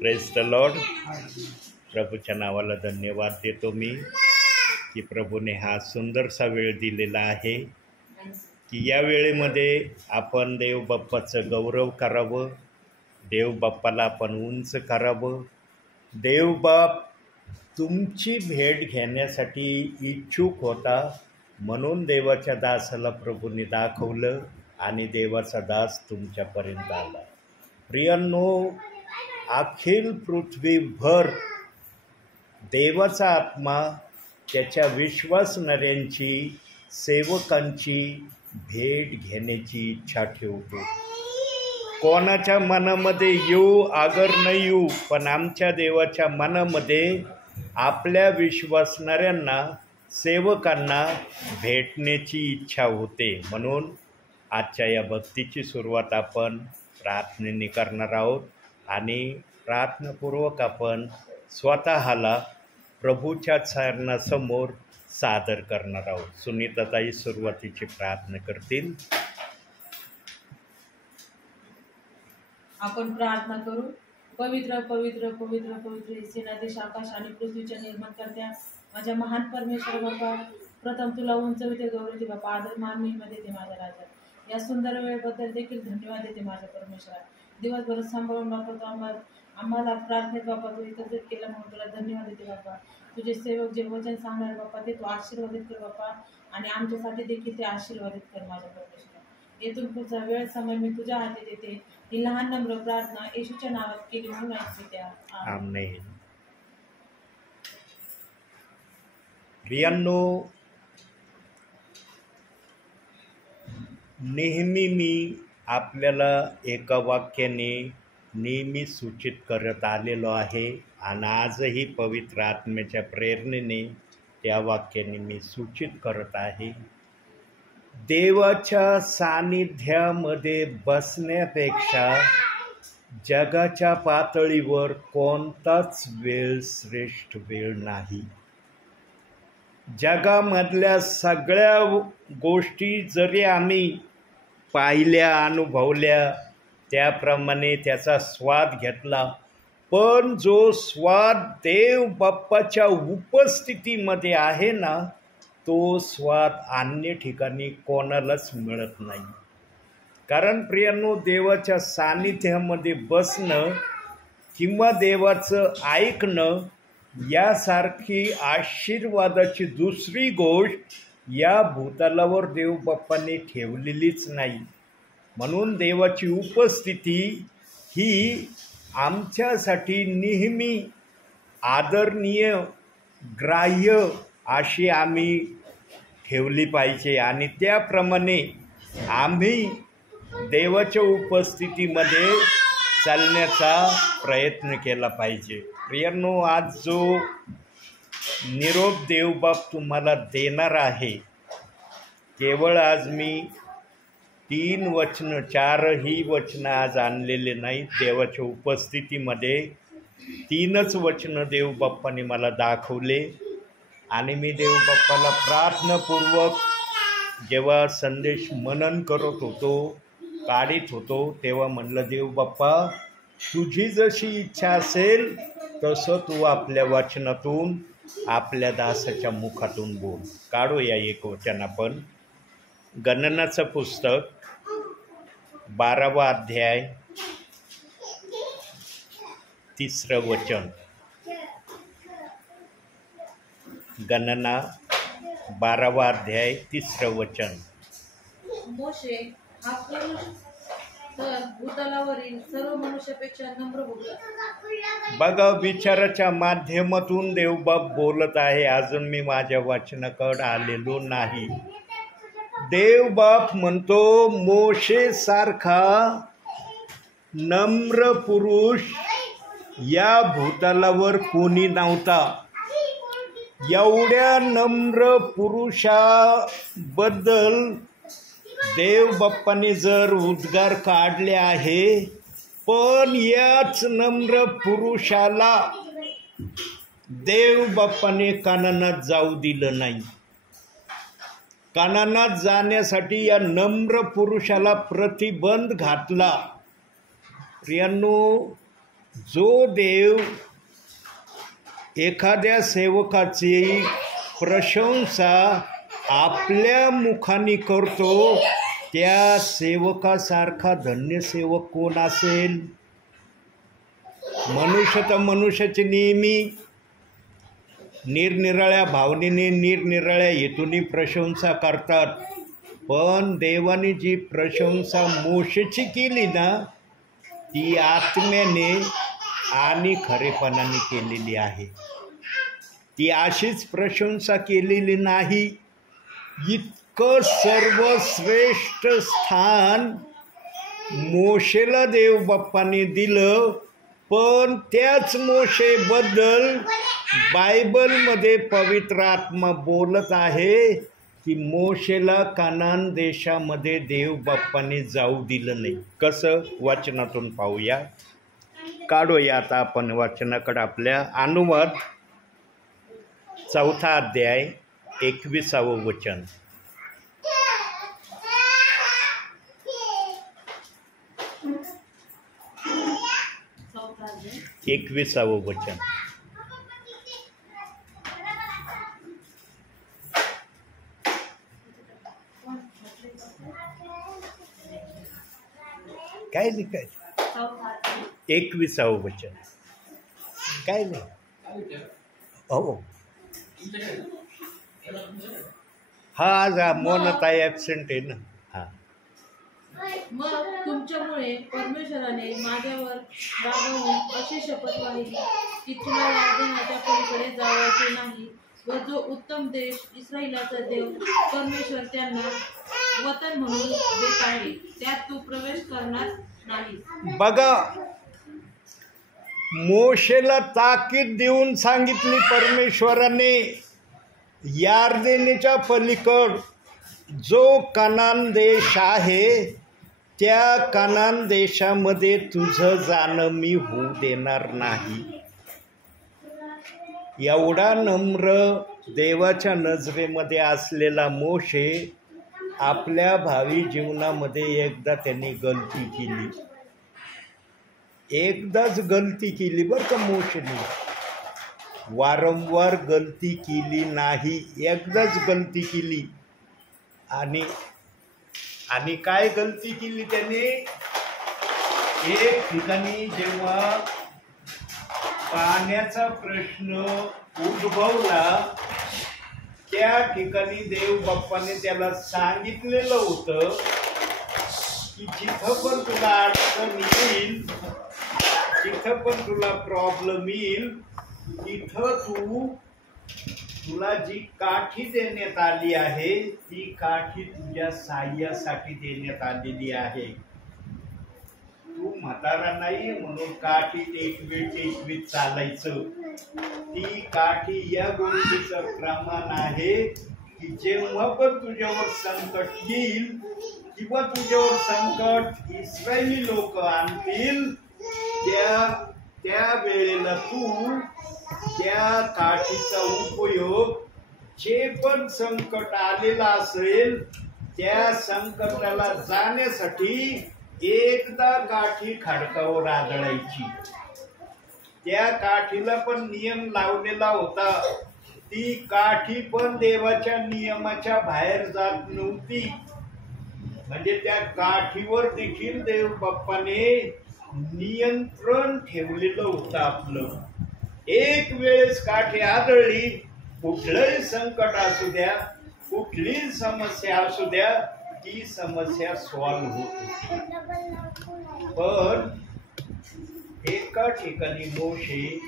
Praise the Lord. प्रभूच्या नावाला धन्यवाद देतो मी की प्रभूने हा सुंदरसा वेळ दिलेला आहे की या वेळेमध्ये आपण देव बाप्पाचं गौरव करावं, देव बाप्पाला आपण उंच करावं. देव बाप तुमची भेट घेण्यासाठी इच्छुक होता, म्हणून देवाच्या दासाला प्रभूने दाखवलं आणि देवाचा दास तुमच्यापर्यंत आला. प्रियांनो, अखिल पृथ्वीभर देवाचा आत्मा त्याच्या विश्वासणाऱ्यांची, सेवकांची भेट घेण्याची इच्छा ठेवतो. कोणाच्या मनामध्ये येऊ अगर न येऊ, पण आमच्या देवाच्या मनामध्ये आपल्या विश्वासणाऱ्यांना, सेवकांना भेटण्याची इच्छा होते. म्हणून आजच्या या भक्तीची सुरुवात आपण प्रार्थनेने करणार आहोत आणि प्रार्थनापूर्वक आपण स्वतःला प्रभूच्या चरणासमोर सादर करणार आहोत. सुनीताताई सुरुवातीची प्रार्थना करतील. आपण प्रार्थना करू. पवित्र पवित्र पवित्र पवित्र सेनाधीश आकाश आणि पृथ्वीच्या निर्माण करत्या माझ्या महान परमेश्वर बाप्पा, प्रथम तुला उंचविते, गौरवते बाप्पा, आदर मान मध्ये देते माझ्या राजा. या सुंदर वेळेबद्दल देखील धन्यवाद देते माझ्या परमेश्वरा. दिवसभर सांभाळून बाप्पा तू आम्हाला प्रार्थनेत बाप्पा तू एकत्रित केलं म्हणून तुला धन्यवाद देते बाप्पा. तुझे सेवक जे वचन सांगणार बाप्पा ते तू आशीर्वादित कर बाप्पा आणि आमच्यासाठी देखील ते आशीर्वादित कर माझ्या परमेश्वरा. येथून पुढचा वेळ समय मी तुझ्या हाती देते. ही लहान नम्र प्रार्थना येशूच्या नावात केली म्हणून ऐकते त्या. आमेन. प्रियांनो, नेहमी मी आपल्याला एका वाक्याने नेहमी सूचित करत आलेलो आहे आणि आजही पवित्र आत्म्याच्या प्रेरणेने त्या वाक्याने मी सूचित करत आहे. देवाच्या सानिध्यामध्ये बसण्यापेक्षा जगाच्या पातळीवर कोणताच वेळ श्रेष्ठ वेळ नाही. जगामधल्या सगळ्या गोष्टी जरी आम्ही पाहिल्या, अनुभवल्या, त्याप्रमाणे त्याचा स्वाद घेतला, पण जो स्वाद देव बाप्पाच्या उपस्थितीमध्ये आहे ना, तो स्वाद अन्य ठिकाणी कोणालाच मिळत नाही. कारण प्रियांनो, देवाच्या सानिध्यामध्ये बसणं किंवा देवाचं ऐकणं यासारखी आशीर्वादाची दुसरी गोष्ट या भूतलावर देव बाप्पाने ठेवलेलीच नाही. म्हणून देवाची उपस्थिती ही आमच्यासाठी नेहमी आदरणीय, ग्राह्य अशी आम्ही ठेवली पाहिजे आणि त्याप्रमाणे आम्ही देवाच्या उपस्थितीमध्ये चालण्याचा प्रयत्न केला पाहिजे. प्रियांनो, आज जो निरोप देवबाप तुम्हाला देणार आहे, केवळ आज मी 3 वचनं, 4ही वचनं आज आणलेले नाहीत. देवाच्या उपस्थितीमध्ये 3च वचनं देवबाप्पाने मला दाखवले आणि मी देवबाप्पाला प्रार्थनापूर्वक जेव्हा संदेश मनन करत होतो, काढीत होतो, तेव्हा म्हणलं, देवबाप्पा तुझी जशी इच्छा असेल तसं तू आपल्या वचनातून, आपल्या दासाच्या मुखातून बोल. काढूया एक वचन आपण. गणनाचं पुस्तक 12वा अध्याय 3रं वचन. गणना 12वा अध्याय 3रं वचन. मोशे हा पुरुष तर भूतलावरील सर्व मनुष्यापेक्षा नम्र होता. बघा, विचाराच्या माध्यमातून देवबाप बोलत आहे. अजून मी माझ्या वचनाकडे आलेलो नाही. देवबाप म्हणतो, मोशे सारखा नम्र पुरुष या भूतलावर कोणी नव्हता. एवढ्या नम्र पुरुषाबद्दल देवबाप्पाने जर उद्गार काढले आहे, पण याच नम्र पुरुषाला देवबाप्पाने कानानात जाऊ दिलं नाही. कानानात जाण्यासाठी या नम्र पुरुषाला प्रतिबंध घातला. प्रियांनो, जो देव एखाद्या सेवकाची प्रशंसा आपल्या मुखाने करतो त्या सेवकासारखा धन्य सेवक कोण असेल? मनुष्य तर मनुष्याची नेहमी निरनिराळ्या भावनेने निरनिराळ्या हेतूने प्रशंसा करतात, पण देवाने जी प्रशंसा मोशेची केली ना ती आत्म्याने आणि खरेपणाने केलेली आहे. ती अशीच प्रशंसा केलेली नाही. इतकं सर्वश्रेष्ठ स्थान मोशेला देव बाप्पाने दिलं, पण त्याच मोशेबद्दल बायबलमध्ये पवित्र आत्मा बोलत आहे की मोशेला कानान देशामध्ये देव बाप्पाने जाऊ दिलं नाही. कसं? वचनातून पाहूया. काढूया आता आपण वचनाकडे आपल्या. अनुवाद 4 अध्याय 21 वचन. चौथा 21 वचन. काय लिखायचं? 21 वचन. काय नाही. हो हा आज मोनताई ॲबसेंट आहे ना. हां. मग तुमच्यामुळे परमेश्वराने माझ्यावर रागावून अशी शपथ वाहिली की तुला यार्दनाच्या पलीकडे जावायचे नाही, व जो उत्तम देश इस्रायलाचा देव परमेश्वर त्यांना वतन म्हणून देत आहे त्यात तू प्रवेश करणार नाही. बघा, मोशेला ताकीद देऊन सांगितली परमेश्वराने, यार्देनीच्या पलीकड जो कनान देश आहे त्या कनान देशामध्ये तुझं जाणं मी होऊ देणार नाही. एवढा नम्र देवाच्या नजरेमध्ये असलेला मोशे आपल्या भावी जीवनामध्ये एकदा त्यांनी गलती केली. एकदाच गलती केली बरं का मोशेने, वारंवार गलती केली नाही, एकदाच गलती केली. आणि काय गलती केली त्याने? एक ठिकाणी जेव्हा पाण्याचा प्रश्न उद्भवला त्या ठिकाणी देव बाप्पाने त्याला सांगितलेलं होतं की जिथं पण तुला अडचण येईल, जिथं पण तुला प्रॉब्लेम येईल, तिथं तुला जी काठी देण्यात आली आहे ती काठी तुझ्या साह्यासाठी देण्यात आलेली आहे. तू म्हातारा नाही म्हणून काठी टेकवीत चालायचं. ती काठी या गोष्टीचं प्रमाण आहे की जेव्हा पण तुझ्यावर संकट येईल किंवा तुझ्यावर संकट इस्रायली लोक आणतील त्या वेळेला तू त्या काठीचा उपयोग जे पण संकट आलेला असेल त्या संकटाला जाण्यासाठी एकदा काठी खडकावर आदळायची. त्या काठीला पण नियम लावलेला होता. ती काठी पण देवाच्या नियमाच्या बाहेर जात नव्हती. म्हणजे त्या काठीवर देखील देव बाप्पाने नियंत्रण ठेवलेलं होतं आपलं. एक वेळेस काठी आदळली, कुठलंही संकट असू द्या, कुठलीही समस्या असू द्या, ती समस्या सॉल्व्ह होते. पण एका ठिकाणी मोशे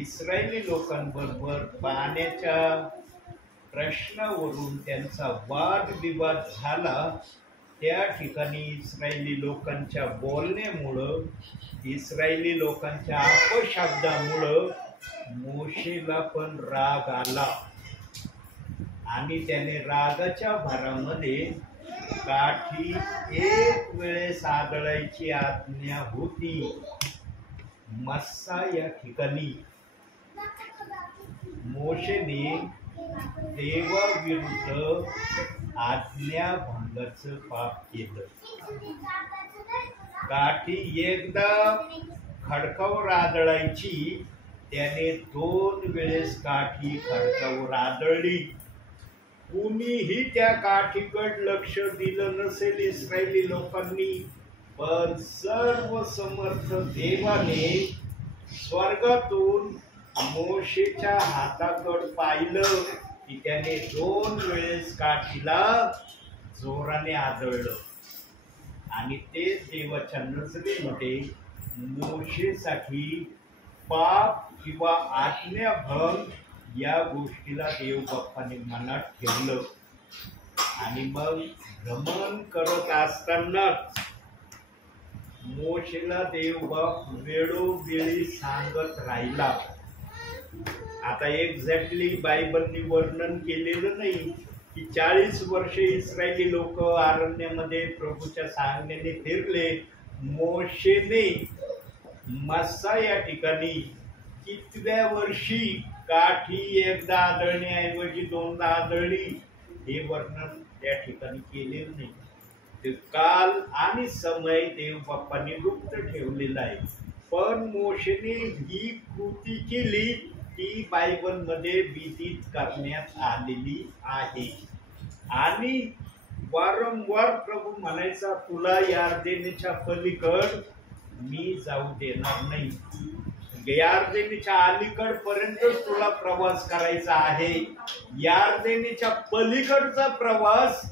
इस्रायली लोकांबरोबर पाण्याच्या प्रश्नावरून त्यांचा वादविवाद झाला. त्या ठिकाणी इस्रायली लोकांच्या बोलण्यामुळं, इस्रायली लोकांच्या अपशब्दामुळं मोशेला पण राग आला आणि त्याने रागाच्या भरामध्ये काठी एक वेळेस आदळायची आज्ञा होती. मस्सा या ठिकाणी मोशेने देवाविरुद्ध आज्ञाभंगाचं पाप केलं. काठी एकदा खडकावर आदळायची, त्याने 2 वेळेस काठी खडकावर आदळली. कुणीही त्या काठीकडे लक्ष दिलं नसेल इस्रायली लोकांनी, पण सर्व समर्थ देवाने स्वर्गातून मोशेच्या हाताकडे पाहिलं की त्याने 2 वेळेस काठीला जोराने आदळलं. आणि ते देवाच्या नजरेमध्ये मोशेसाठी पाप किंवा आज्ञाभंग या गोष्टीला देव बाप्पाने मनात ठेवलं. आणि मग भ्रमण करत असताना मोशेला देव बाप वेळोवेळी सांगत राहिला. आता एक्झॅक्टली बायबलनी वर्णन केलेलं नाही की 40 वर्षे इस्रायली लोक अरण्यामध्ये प्रभूच्या सांगण्याने फिरले. मोशेने मस्सा या ठिकाणी कितव्या वर्षी काठी एकदा आदळण्याऐवजी 2दा आदळली हे वर्णन त्या ठिकाणी केलेलं नाही. ते काल आणि समय देव बाप्पाने गुप्त ठेवलेला आहे. पण मोशेने ही कृती केली ती बायबलमध्ये विधित करण्यात आलेली आहे. आणि वारंवार प्रभू म्हणायचा, तुला यार्देनीच्या पलीकड मी जाऊ देणार नाही. यार्देनीच्या अलीकड पर्यंत तुला प्रवास करायचा आहे. यार्देनीच्या पलीकडचा प्रवास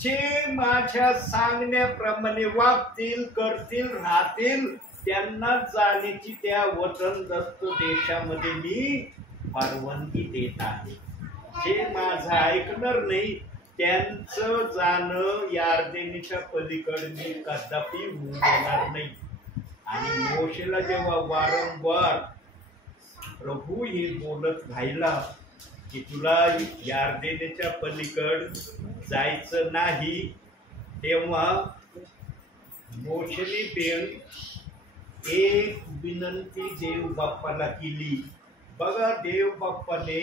जे माझ्या सांगण्याप्रमाणे वागतील, करतील, राहतील त्यांना जाण्याची त्या वचनदत्त देशामध्ये मी परवानगी देत आहे. जे माझं ऐकणार नाही त्यांचं जाणं यार्देनीच्या पलीकडे मी कदापि होऊ देणार नाही. आणि मोशेला जेव्हा वारंवार प्रभू हे बोलत राहिला की तुला यार्देनीच्या पलीकड जायचं नाही, तेव्हा मोशेने एक विनंती देव बाप्पाला केली. बघा, देव बाप्पाने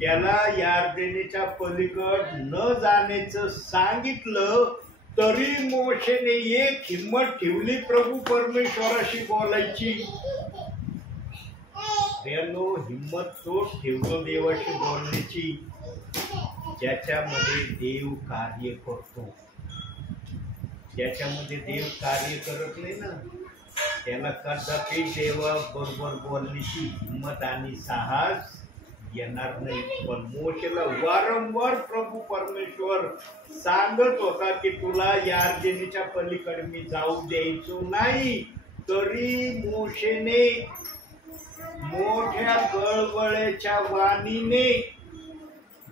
त्याला यार्देनीच्या पलीकड न जाण्याचं सांगितलं तरी मोशेने एक हिम्मत ठेवली प्रभू परमेश्वराशी बोलायची. त्यानो हिम्मत तोच ठेवतो देवाशी बोलण्याची ज्याच्यामध्ये देव कार्य करतो. ज्याच्यामध्ये देव कार्य करत नाही ना त्याला कदापि देवा बरोबर बोलण्याची हिम्मत आणि साहस येणार नाही. पण मोशेला वारंवार प्रभू परमेश्वर सांगत होता की तुला यार्देनीच्या पलीकडे मी जाऊ द्यायचो नाही. तरी मोशेने मोठ्या कळवळेच्या वाणीने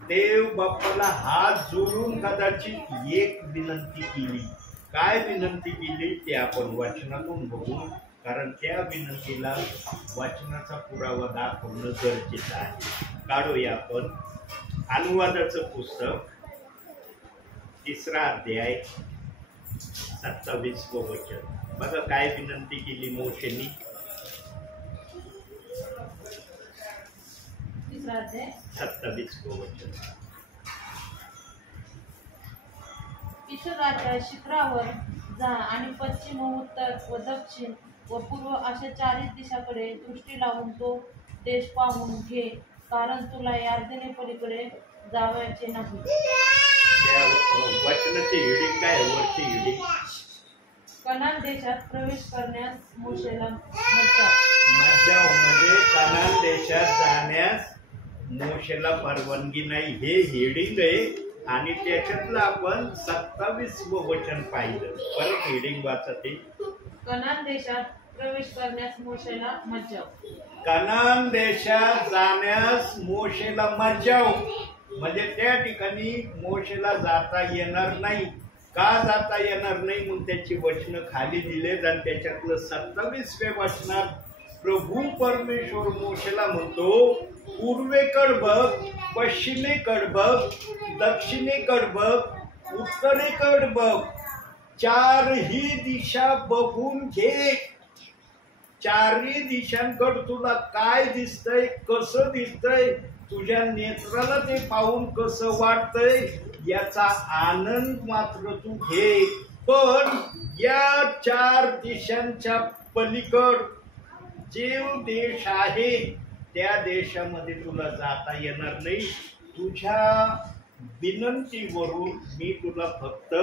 देव बाप्पाला हात जोडून कदाचित एक विनंती केली. काय विनंती केली ते आपण वचनातून बघू, कारण त्या विनंतीला वचनाचा पुरावा दाखवणं गरजेचं आहे. काढूया आपण अनुवादाचं पुस्तक 3रा अध्याय 27वं वचन. बघा काय विनंती केली मोशेनी. 3रा अध्याय 27वं वचन. ईश्वराच्या शिखरावर जा आणि पश्चिम व उत्तर व दक्षिण व पूर्व अशा 4 दिशाकडे दृष्टी लावून तो देश पाहून घे, कारण तुला यार्देने पलीकडे जावयाचे नाही. त्या वचनाची हिडिंग काय वरची हिडिंग? कनान देशात प्रवेश करण्यास मोशेला मज्जाव. म्हणजे कनान देशात जाण्यास मोशेला परवानगी नाही हे हेडिंग आहे. आणि त्याच्यातलं आपण 27वं वचन पाहिलं. परत हेडिंग वाचा ते. कनान देशात प्रवेश करण्यास मोशेला मज्जाव. कनान देशात जाण्यास मोशेला मज्जाव म्हणजे त्या ठिकाणी मोशेला जाता येणार नाही. का जाता येणार नाही मग त्याची वचनं खाली दिलेत. आणि त्याच्यातलं 27व्या वचनात प्रभू परमेश्वर मोशेला म्हणतो, पूर्वेकड बघ, पश्चिमेकड बघ, दक्षिणेकड बघ, उत्तरेकड बघ, 4ही दिशा बघून घे. 4ही दिशांकड तुला काय दिसतंय, कसं दिसतंय, तुझ्या नेत्राला ते पाहून कसं वाटतंय याचा आनंद मात्र तू घे. पण या 4 दिशांच्या पलीकड जे देश आहे त्या देशामध्ये तुला जाता येणार नाही. तुझ्या विनंतीवरून मी तुला फक्त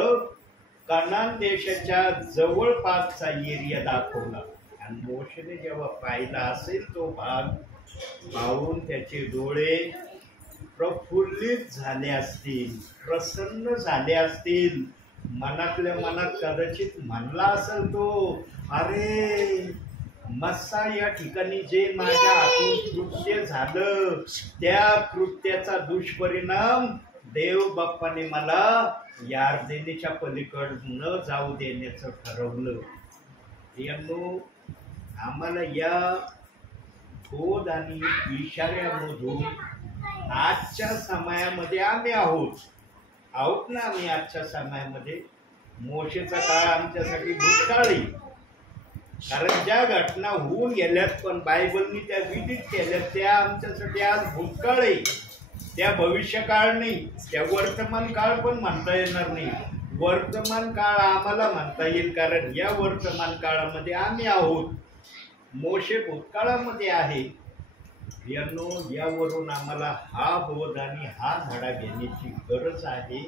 कनान देशाच्या जवळपासचा एरिया दाखवला. आणि मोशेने जेव्हा पाहिला असेल तो भाग पाहून त्याचे डोळे प्रफुल्लित झाले असतील, प्रसन्न झाले असतील. मनातल्या मनात कदाचित म्हणला असेल तो, अरे मस्सा या ठिकाणी जे माझ्या हातून कृत्य झालं त्या कृत्याचा दुष्परिणाम देव बाप्पाने मला यार्देनीच्या पलीकड न जाऊ देण्याचं ठरवलं. यांनो, आम्हाला या बोध आणि इशाऱ्यामधून आजच्या समयामध्ये आम्ही आहोत ना. आम्ही आजच्या समयामध्ये मोशेचा काळ आमच्यासाठी भूतकाळी, कारण ज्या घटना होऊन गेल्यात पण बायबलनी त्या विधित केल्यात त्या आमच्यासाठी आज भूतकाळी, त्या भविष्यकाळ नाही, त्या वर्तमान काळ पण म्हणता येणार नाही. वर्तमान काळ आम्हाला म्हणता येईल, कारण या वर्तमान काळामध्ये आम्ही आहोत. मोशे भूतकाळामध्ये आहे. यांनो, यावरून आम्हाला हा बोध आणि हा धडा घेण्याची गरज आहे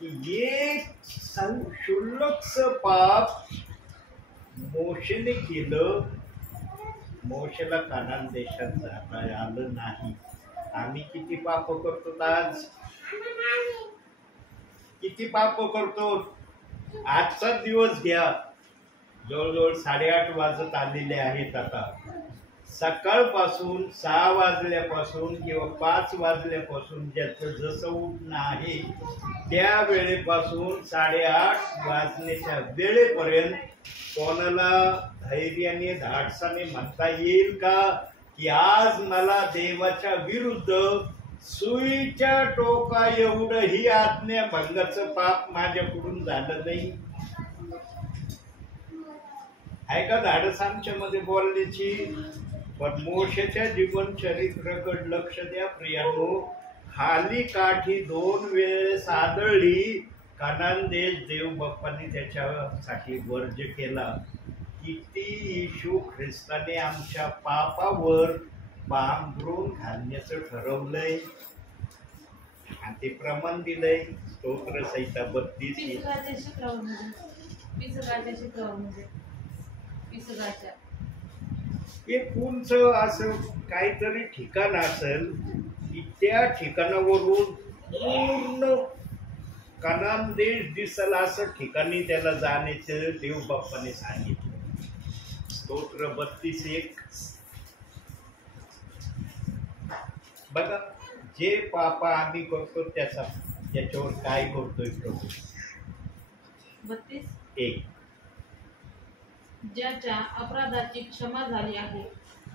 की एक क्षुल्लकचं पाप मोशेने केलं. मोशेला कनान देशात जाता आलं नाही. आम्ही किती पाप करतो आज? किती पाप करतो? आजचा दिवस घ्या, जवळजवळ 8:30 वाजत आलेले आहेत. आता सकाळपासून 6 वाजल्यापासून किंवा 5 वाजल्यापासून ज्याचं जसं उठणं आहे त्या वेळेपासून 8:30 वाजण्याच्या वेळेपर्यंत कोणाला धैर्याने धाडसाने म्हणता येईल का की आज मला देवाच्या विरुद्ध सुईच्या टोका एवढंही आज्ञाभंगाचं पाप माझ्याकडून झालं नाही? आहे का धाडस आमच्या मध्ये बोलण्याची? पण मोशेच्या जीवन चरित्राकडे लक्ष द्या प्रियानो. खाली काठी 2 वेळेस आदळली. कनान देश देव बाप्पाने त्याच्यासाठी वर्ज केला. किती येशू ख्रिस्ताने आमच्या पापावर पांघरून घालण्याचं ठरवलंय आणि ते प्रमाण दिलंय. स्तोत्र संहिता 32. एक उंच असं काहीतरी ठिकाण असेल की त्या ठिकाणावरून पूर्ण कनान देश दिसल असं ठिकाणी त्याला जाण्याचं देव बाप्पाने सांगितलं. स्तोत्र 32:1. बघा, जे पापा आम्ही करतो त्याच्यावर काय करतोय प्रभू. 32:1. ज्याच्या अपराधाची क्षमा झाली आहे,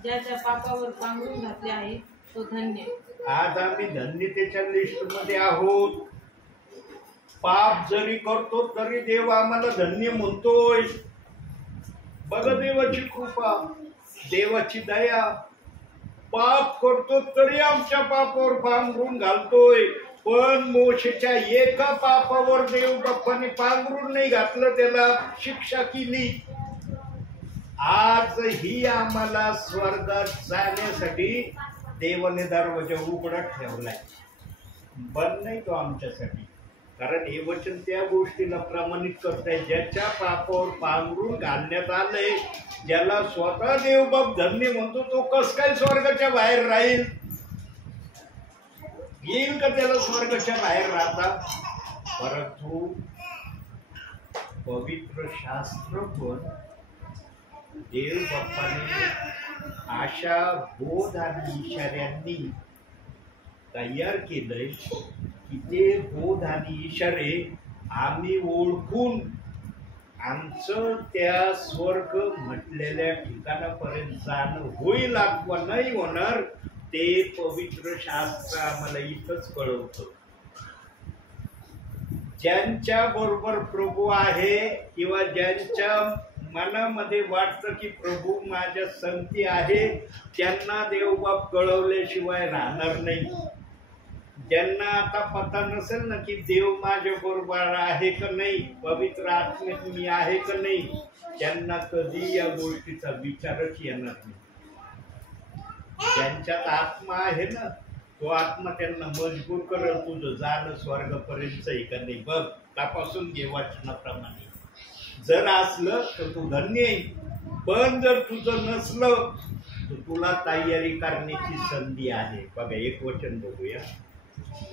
ज्याच्या पापावर पांघरून घातले आहे, तो धन्य. आज आम्ही धन्यतेच्या लिस्ट मध्ये आहोत. पाप जरी करतो तरी देव आम्हाला धन्य म्हणतोय. बघा देवाची कृपा, देवाची दया. पाप करतो तरी आमच्या पापावर पांघरून घालतोय. पण मोशेच्या एका पापावर देव बाप्पाने पांघरून नाही घातलं, त्याला शिक्षा केली. आजही आम्हाला स्वर्गात जाण्यासाठी देवाने दरवाजा उघडा ठेवलाय. बंद नाही तो आमच्यासाठी. कारण हे वचन त्या गोष्टीला प्रमाणित करताय, ज्याच्या पापावर पांघरून घालण्यात आलंय, ज्याला स्वतः देवबाप धन्य म्हणतो, तो कस काय स्वर्गाच्या बाहेर राहील? येईल का त्याला स्वर्गाच्या बाहेर राहता? परंतु पवित्र शास्त्र पण देव बाप्पाने अशा बोध आणि इशाऱ्यांनी तयार केलंय की ते बोध आणि इशारे आम्ही ओळखून आमचं त्या स्वर्ग म्हटलेल्या ठिकाणापर्यंत जाणं होईल अथवा नाही होणार ते पवित्र शास्त्र आम्हाला इथंच कळवतं. ज्यांच्या बरोबर प्रभू आहे किंवा ज्यांच्या मनामध्ये वाटतं की प्रभू माझ्या संगती आहे, त्यांना देवबाप कळवल्याशिवाय राहणार नाही. ज्यांना आता पता नसेल ना की देव माझ्या बरोबर आहे का नाही, पवित्र आत्मेत मी आहे का नाही, त्यांना कधी या गोष्टीचा विचारच येणार नाही. ज्यांच्यात आत्मा आहे ना, तो आत्मा त्यांना मजबूर करेल, तुझं जाणं स्वर्गापर्यंत आहे का नाही बघ, तपासून घे वचनाप्रमाणे. जर असलं तर तू धन्य आहे, पण जर तुझं नसलं तर तुला तयारी करण्याची संधी आहे. बघा एक वचन बघूया,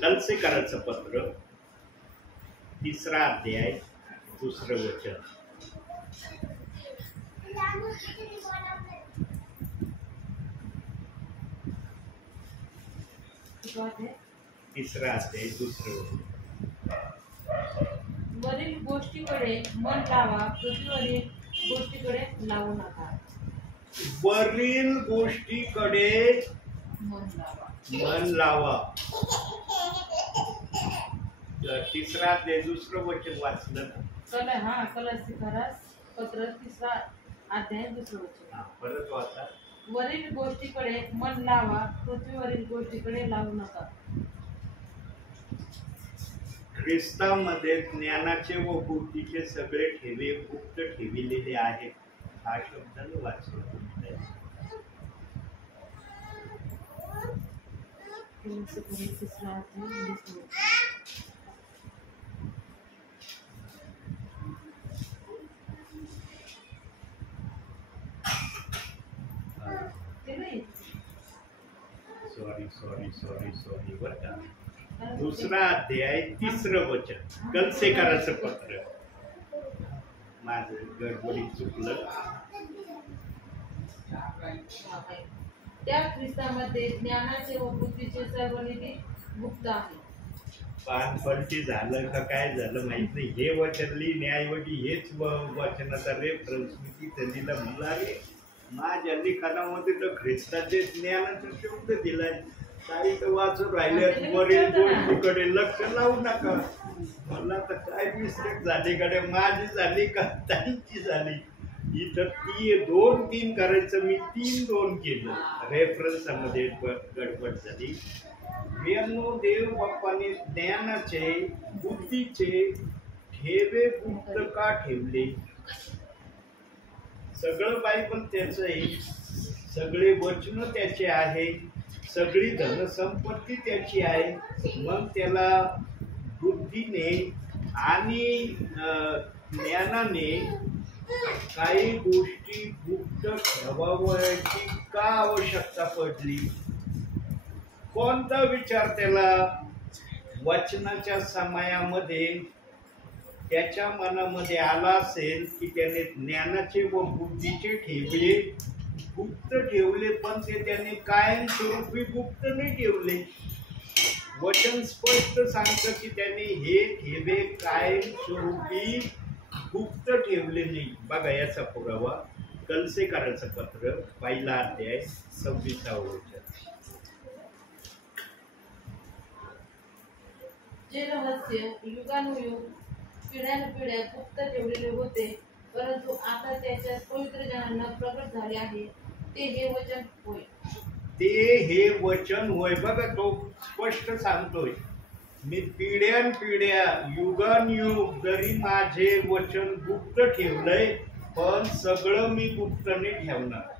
कलसेकराचं पत्र 3रा अध्याय 2रं वचन. तिसरा अध्याय 2रं वचन. वरील गोष्टीकडे मन लावा, पृथ्वीवरील गोष्टीकडे लावू नका. वरील गोष्टीकडे मन लावा. 3रा अध्याय 2रं वचन वाचलं ना? कलसीकरास पत्र 3रा अध्याय 2रं वचन. परत वाचा. वरील गोष्टीकडे मन लावा, पृथ्वीवरील गोष्टीकडे लावू नका. ख्रिस्तामध्ये ज्ञानाचे व बुद्धीचे सगळे ठेवे गुप्त ठेविलेले आहेत. हा शब्द वाचला. सॉरी बरं का. 2रा अध्याय 3रं वचन, कलसेकराचं पत्र. माझं गडबडीत चुकलं. त्या ख्रिस्तामध्ये ज्ञानाचे व बुद्धीचे सर्व निधी गुप्त आहे. पानपलटी झालं का काय झालं माहित नाही. हे वचन लिहिण्याऐवजी हेच वचनाचा रेफरन्स मी तिथं दिला. म्हणला रे माझ्या लिखाणामध्ये तर ख्रिस्ताचे ज्ञानाचा शब्द दिलाय, काही तर वाचून राहिले, वरील गोष्टीकडे लक्ष लावू नका. मला तर काय मिस्टेक झाली कडे, माझी झाली का त्यांची झाली. इथं 2-3 करायचं, मी 3-2 केलं. रेफरन्समध्ये गडबड झाली. देव बाप्पाने ज्ञानाचे बुद्धीचे ठेवे गुप्त का ठेवले? सगळं बायबल त्याचं आहे, सगळे वचन त्याचे आहे, सगळी धनसंपत्ती त्याची आहे. मग त्याला बुद्धीने आणि ज्ञानाने काही गोष्टी गुप्त ठेवावयाची का आवश्यकता पडली? कोणता विचार त्याला वचनाच्या समयामध्ये त्याच्या मनामध्ये आला असेल की त्याने ज्ञानाचे व बुद्धीचे ठेवे गुप्त ठेवले, पण ते त्याने कायमस्वरूपी गुप्त नाही ठेवले. वचन स्पष्ट सांगतं की त्याने हे ठेवे कायमस्वरूपी गुप्त ठेवले नाही. बघा याचा पुरावा कलसेकराचं पत्र 1ला अध्याय 26वा वचन. जे रहस्य युगानुयुग पिढ्यानपिढ्या गुप्त ठेवलेले होते, परंतु आता त्याच्या पवित्र जनांना प्रकट झाले आहे, ते हे वचन होय. ते हे वचन होय. बघा तो स्पष्ट सांगतोय, मी पिढ्यानपिढ्या युगानुयुग जरी माझे वचन गुप्त ठेवलंय, पण सगळं मी गुप्त नाही ठेवणार.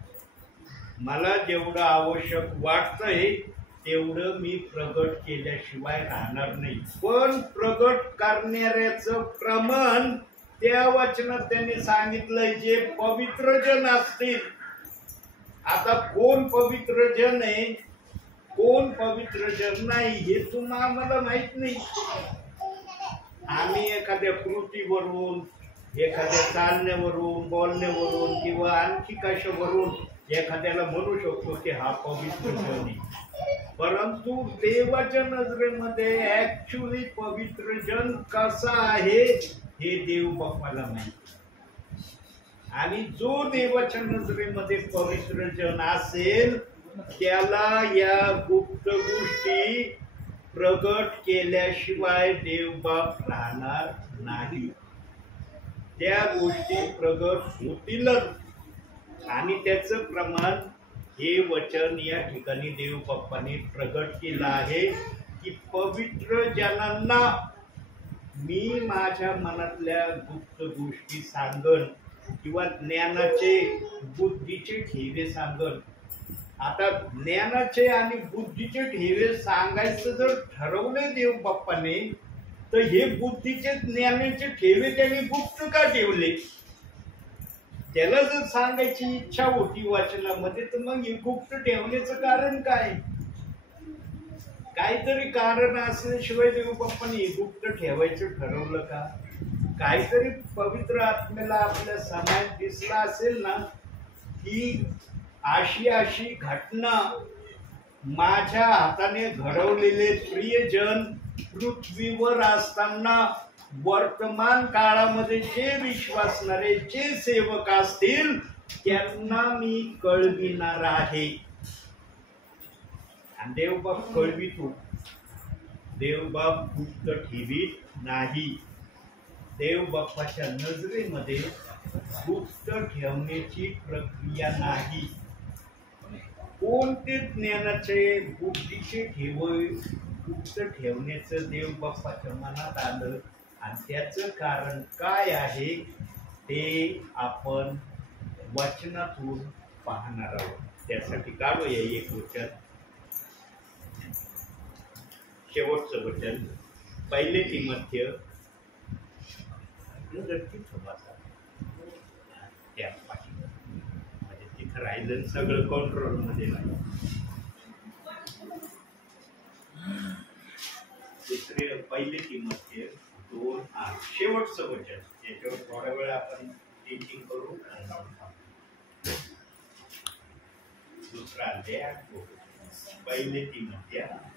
मला जेवढं आवश्यक वाटतंय तेवढं मी प्रगट केल्याशिवाय राहणार नाही. पण प्रगट करणाऱ्याचं प्रमाण त्या वचनात त्यांनी सांगितलंय, जे पवित्र जन असतील. आता कोण पवित्र जन आहे, कोण पवित्र जन नाही हे तुम्हाला माहित नाही. आम्ही एखाद्या कृतीवरून, एखाद्या चालण्यावरून, बोलण्यावरून किंवा आणखी कशावरून एखाद्याला म्हणू शकतो की हा पवित्र जन आहे. परंतु देवाच्या नजरेमध्ये ऍक्च्युली पवित्र जन कसा आहे हे देव बाप्पाला माहिती. आणि जो देवाच्या नजरेमध्ये पवित्र जन असेल त्याला या गुप्त गोष्टी प्रगट केल्याशिवाय देव बाप राहणार नाही. त्या गोष्टी प्रगट होतीलच. आणि त्याचं प्रमाण हे वचन या ठिकाणी देव बाप्पाने प्रगट केलं आहे. की पवित्र जनांना मी माझ्या मनातल्या गुप्त गोष्टी सांगन किंवा ज्ञानाचे बुद्धीचे ठेवे सांगन. आता ज्ञानाचे आणि बुद्धीचे ठेवे सांगायचं जर ठरवले देव बाप्पाने, तर हे बुद्धीचे ज्ञानाचे ठेवे त्यांनी गुप्त का ठेवले? त्याला जर सांगायची इच्छा होती वाचनामध्ये, तर मग हे गुप्त ठेवण्याचं कारण काय? काहीतरी कारण असल्याशिवाय देव बाप्पाने गुप्त ठेवायचं ठरवलं का? काहीतरी पवित्र आत्म्याला आपल्या समाजात दिसला असेल ना, की अशी घटना माझ्या हाताने घडवलेले प्रियजन पृथ्वीवर असताना वर्तमान काळामध्ये जे विश्वासणारे जे सेवक असतील त्यांना मी कळविणार आहे. आणि देवबाप कळवितो, देवबाप गुप्त ठेवीत नाही. देवबाप्पाच्या नजरेमध्ये गुप्त ठेवण्याची प्रक्रिया नाही. कोणते ज्ञानाचे बुद्धीचे गुप्त ठेवण्याचं देवबाप्पाच्या मनात आलं आणि त्याचं कारण काय आहे ते आपण वचनातून पाहणार आहोत. त्यासाठी काढूया एक वचन, शेवटचं वचन, पहिले तिमोथेय त्या पाठी, म्हणजे तिथं राहिलं सगळं कंट्रोल मध्ये नाही. दुसरे पहिले तिमोथेय 2:8 शेवटचं वचन. त्याच्यावर थोड्या वेळ आपण टीचिंग करू. दुसरा अध्याय पहिले तिमोथेय 8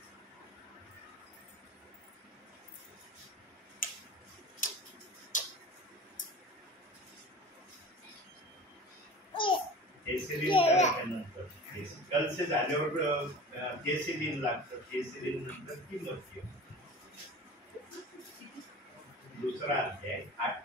नंतर कल से झाल्यावर केसिलीन लागतं. केसिलीन नंतर तिमोथेय. दुसरा अध्याय 8.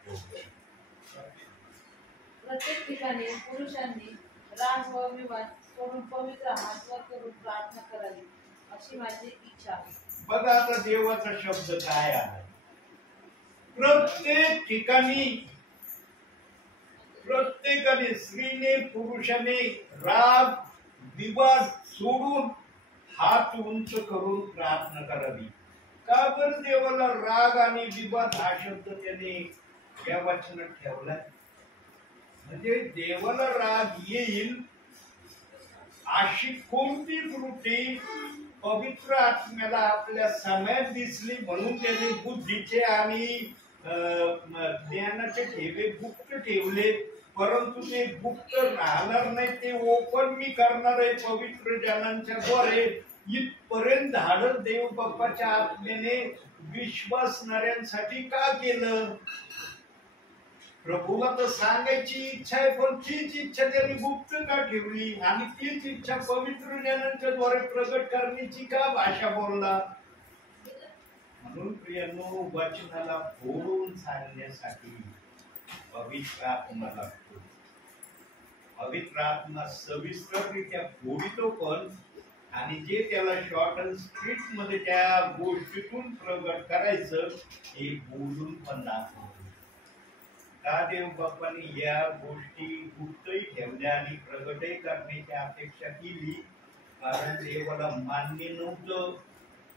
प्रत्येक ठिकाणी पुरुषांनी राग व विवाद सोडून पवित्र हातवर करून प्रार्थना करावी अशी माझी इच्छा आहे. बघा आता देवाचा शब्द काय आहे. प्रत्येकाने स्त्रीने पुरुषाने राग विवाद सोडून हात उंच करून प्रार्थना करावी. का बरं देवाला राग आणि विवाद हा शब्द त्याने या वचनात ठेवला? म्हणजे देवाला राग येईल अशी कोणती कृती पवित्र आत्म्याला आपल्या समयात दिसली म्हणून त्याने बुद्धीचे आणि ज्ञानाचे ठेवे गुप्त ठेवले. परंतु ते गुप्त राहणार नाही, ते ओपन मी करणार आहे पवित्र जनांच्या द्वारे. इथपर्यंत धाडस देव बाप्पाच्या आत्म्याने विश्वासणाऱ्यांसाठी का केलं? प्रभूला तर सांगायची इच्छा आहे, पण तीच इच्छा त्यांनी गुप्त का ठेवली? आणि तीच इच्छा पवित्र जनांच्या द्वारे प्रगट करण्याची का भाषा बोलला? म्हणून प्रियांनो, वचनाला फोडून सांगण्यासाठी पवित्र आत्मा लागतो. पवित्र आत्मा सविस्तररित्या फोडितो पण, आणि जे त्याला शॉर्ट अँड स्ट्रीट मध्ये त्या गोष्टीतून प्रगट करायचं हे बोलून पण दाखवतो. का देव बाप्पाने या गोष्टी गुप्तही ठेवल्या आणि प्रगटही करण्याची अपेक्षा केली? कारण देवाला मान्य नव्हतं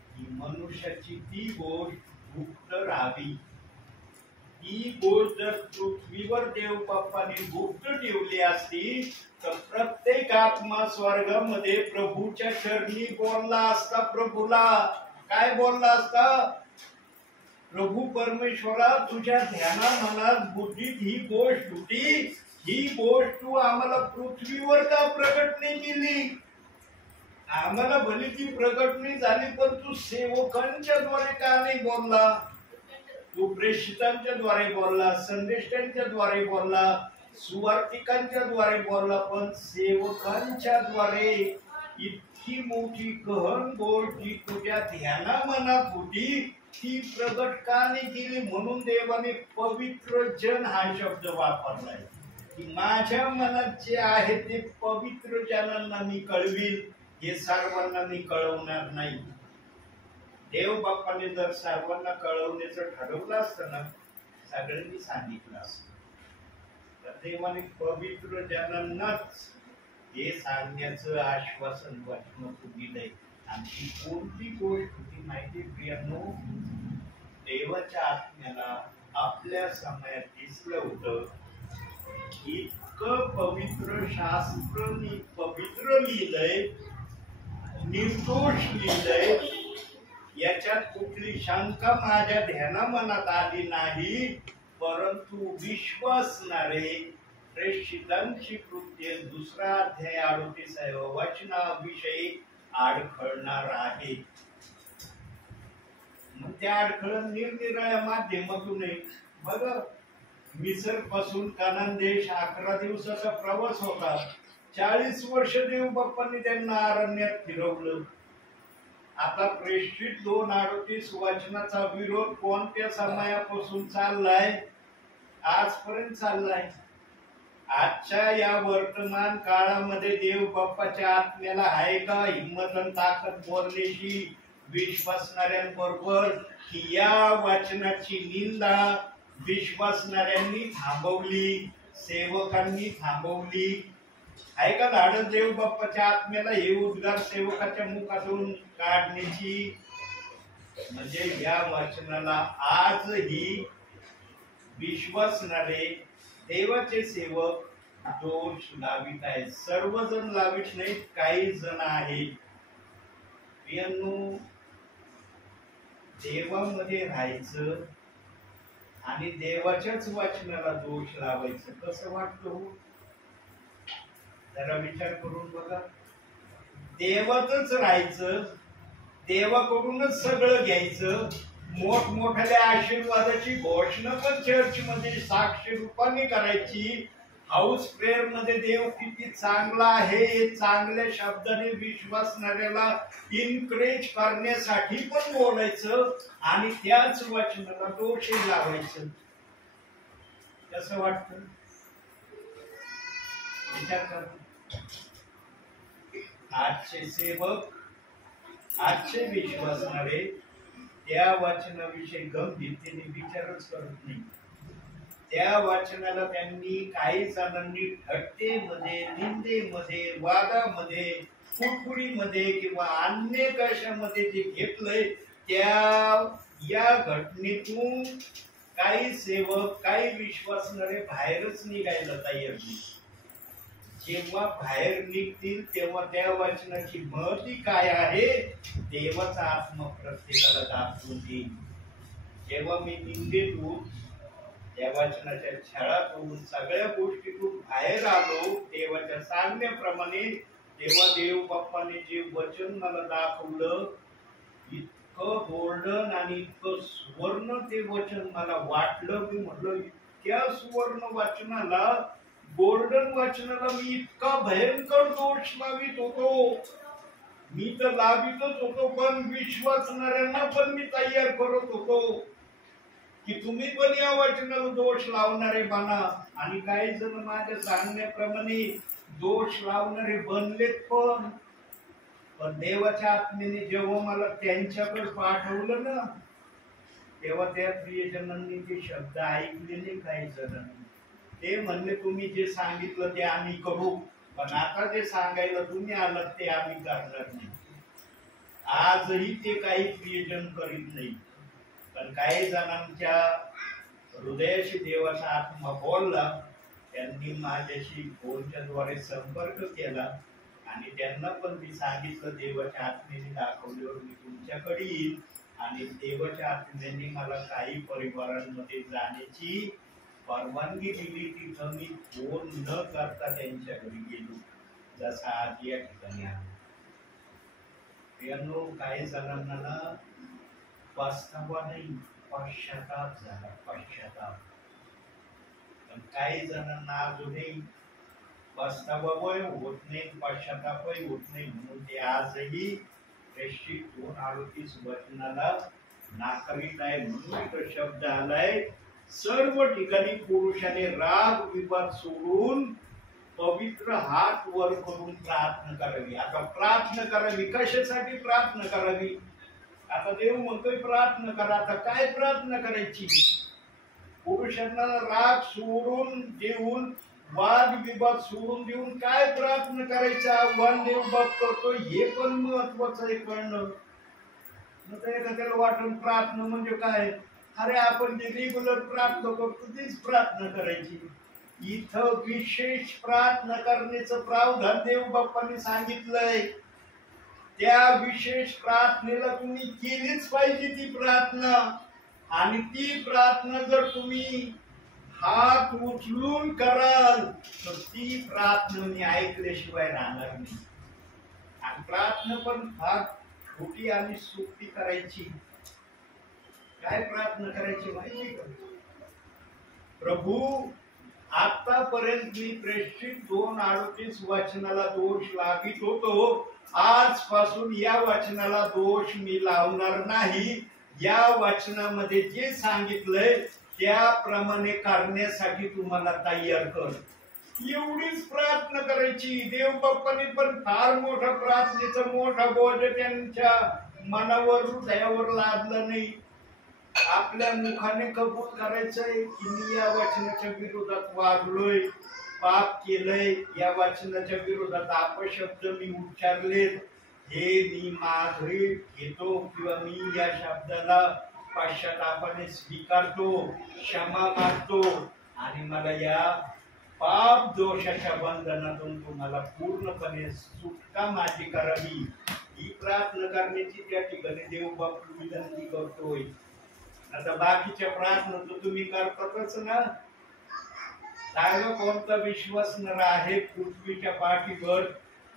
की मनुष्याची ती गोष्ट गुप्त राहावी. ही गोष्ट जर पृथ्वीवर देव बाप्पाने गुप्त ठेवली असती तर प्रत्येक आत्मा स्वर्गामध्ये प्रभूच्या चरणी बोलला असता. प्रभूला काय बोलला असता? प्रभू परमेश्वरा, तुझ्या ध्याना मनात बुद्धीत ही गोष्ट होती, ही गोष्ट तू आम्हाला पृथ्वीवर का प्रकट नाही केली? आम्हाला भली ती प्रकट नाही झाली, पण तू सेवकांच्या द्वारे का नाही बोलला? तू प्रेषितांच्या द्वारे बोलला, संदेष्टांच्या द्वारे बोलला, सुवार्तिकांच्या द्वारे बोलला, पण सेवकांच्या द्वारे इतकी मोठी गहन गोष्ट जी तुझ्या ध्याना मनात होती ती प्रगट का नाही केली? म्हणून देवाने पवित्र जन हा शब्द वापरलाय की माझ्या मनात जे आहे ते पवित्र जनांना मी कळवील, हे सर्वांना मी कळवणार नाही. देव बाप्पाने जर सर्वांना कळवण्याचं ठरवलं असतं ना, सगळ्यांनी सांगितलं असतं. तर देवाने पवित्र जनांनाच हे सांगण्याचं आश्वासन वचन दिलंय. आणि ती कोणती गोष्ट होती माहिती प्रियांनो, देवाच्या आत्म्याला आपल्या समयात दिसलं होतं. इतकं पवित्र शास्त्र पवित्र लिहिलंय, निर्दोष लिहिलंय, याच्यात कुठली शंका माझ्या ध्यानामनात आली नाही. परंतु विश्वासणारे प्रेषितांची कृत्य 2 अध्याय 38 वचनाविषयी अडखळणार आहे. मग त्या अडखळण निरनिराळ्या माध्यमातून बघा, मिसर पासून कानान देश 11 दिवसाचा प्रवास होता. 40 वर्ष देव बाप्पांनी त्यांना अरण्यात फिरवलं. आता प्रेषित 2:38 वचनाचा विरोध कोणत्या समयापासून चाललाय? आजपर्यंत चाललाय. आजच्या या वर्तमान काळामध्ये देव बाप्पाच्या आत्म्याला आहे का हिंमत आणि ताकद बोलण्याची विश्वासणाऱ्यांबरोबर की या वचनाची निंदा विश्वासणाऱ्यांनी थांबवली, सेवकांनी थांबवली? आहे का धाडस देव बाप्पाच्या आत्म्याला हे उद्गार सेवकाच्या मुखातून काढण्याची? म्हणजे या वचनाला आजही विश्वासणारे देवाचे सेवक दोष लावित आहेत. सर्वजण लावित नाहीत, काही जण आहेत. देवामध्ये राहायचं आणि देवाच्याच वचनाला दोष लावायचं कसं वाटतं? जरा विचार करून बघा. देवातच राहायचं, देवाकडूनच सगळं घ्यायचं, मोठमोठ्या आशीर्वादाची घोषणा पण चर्चमध्ये साक्षी रूपाने करायची, हाऊस प्रेयर मध्ये देव किती चांगला आहे हे चांगल्या शब्दाने विश्वासणाऱ्याला इनकरेज करण्यासाठी पण बोलायचं आणि त्याच वचनाला दोष लावायचं. कसं वाटतं? विचार करा. आजचे सेवक, आजचे विश्वासणारे त्या वचनाविषयी गंभीरतेने विचारच करत नाही. त्या वचनाला त्यांनी काही जणांनी थट्टेमध्ये, निंदेमध्ये, वादामध्ये, कुटकुडीमध्ये किंवा अन्य कशामध्ये जे घेतलंय, त्या या घटनेतून काही सेवक, काही विश्वासणारे बाहेरच निघायला तयार नाही. जेव्हा बाहेर निघतील तेव्हा त्या वचनाची महती काय आहे देवाचा आत्मा प्रत्येकाला दाखवून देईल. जेव्हा मी निंदेतून, त्या वचनाच्या छळातून, सगळ्या गोष्टीतून बाहेर आलो देवाच्या सांगण्याप्रमाणे, तेव्हा देव बाप्पाने जे वचन मला दाखवलं, इतकं गोल्डन आणि इतकं सुवर्ण ते वचन मला वाटलं. मी म्हटलं, इतक्या सुवर्ण वचनाला, गोल्डन वचनाला मी इतका भयंकर दोष लावित होतो. मी तर लावितच होतो, पण विश्वासणाऱ्यांना पण मी तयार करत होतो की तुम्ही पण या वचनाला दोष लावणारे बना. आणि काही जण माझ्या सांगण्याप्रमाणे दोष लावणारे बनलेत. पण देवाच्या आत्म्याने जेव्हा मला त्यांच्याकडे पाठवलं ना, तेव्हा त्या प्रियजनांनी ते शब्द ऐकले नाही. काही जणांनी ते म्हणले, तुम्ही जे सांगितलं ते आम्ही करू, पण आता जे सांगायला तुम्ही आलात ते आम्ही करणार नाही. आजही ते काही प्रियजन करीत नाही. पण काही जणांच्या हृदयाशी देवाचा आत्मा बोलला. त्यांनी माझ्याशी फोनच्या द्वारे संपर्क केला आणि त्यांना पण मी सांगितलं, देवाच्या आत्म्याने दाखवल्यावर मी तुमच्याकडे येईल. आणि देवाच्या आत्म्याने मला काही परिवारांमध्ये जाण्याची परवानगी दिली. तिथं मी फोन न करता त्यांच्या घरी गेलो, जसा आज या ठिकाणी आहे. काही जणांना पस्तावा नाही, पश्चाताप झाला, पश्चाताप. पण काही जणांना अजूनही पस्तावाही होत नाही, पश्चातापही होत नाही. म्हणून ते आजही प्रेषित 2:38 वचनाला नाकारित आहे. म्हणून तो शब्द आलाय, सर्व ठिकाणी पुरुषाने राग विवाद सोडून पवित्र हात वर करून प्रार्थना करावी. आता प्रार्थना करावी, कशासाठी प्रार्थना करावी? आता देव म्हणतोय प्रार्थना करा. आता काय प्रार्थना करायची? पुरुषांना राग सोडून देऊन, वाद विवाद सोडून देऊन काय प्रार्थना करायचं आव्हान देव बाप करतो, हे पण महत्वाचं आहे कळणं. मग एखाद्याला वाटून प्रार्थना म्हणजे काय, अरे आपण जे रेग्युलर प्रार्थना करतो तीच प्रार्थना करायची. इथं विशेष प्रार्थना करण्याचं प्रावधान देव बाप्पांनी सांगितलंय. त्या विशेष प्रार्थनेला तुम्ही केलीच पाहिजे ती प्रार्थना. आणि ती प्रार्थना जर तुम्ही हात उचलून कराल तर ती प्रार्थना मी ऐकल्याशिवाय राहणार नाही. आणि प्रार्थना पण फार छोटी आणि सोपी करायची. काय प्रार्थना करायची माहिती का? प्रभू, आतापर्यंत मी प्रेषित 2:38 वचनाला दोष लावित होतो, आजपासून या वचनाला दोष मी लावणार नाही. या वचनामध्ये जे सांगितलंय त्याप्रमाणे करण्यासाठी तुम्हाला तयार कर. एवढीच प्रार्थना करायची. देव बाप्पांनी पण फार मोठा प्रार्थनेचा मोठा बोज त्यांच्या मनावर हृदयावर लादला नाही. आपल्या मुखाने कबूल करायचंय की मी या वचनाच्या विरोधात वागलोय, पाप केलंय, या वचनाच्या विरोधात अपशब्द मी उच्चारलेत, हे मी माघारी घेतो किंवा मी या शब्दाला पश्चातापाने स्वीकारतो, क्षमा मागतो आणि मला या पाप दोषाच्या बंधनातून तुम्हाला पूर्णपणे सुटका माझी करावी. ही प्रार्थना करण्याची त्या ठिकाणी देव बाप विनंती करतोय. आता बाकीच्या प्रार्थना तर तुम्ही करतातच ना. काय कोणता विश्वासणारा आहे पृथ्वीच्या पाठीवर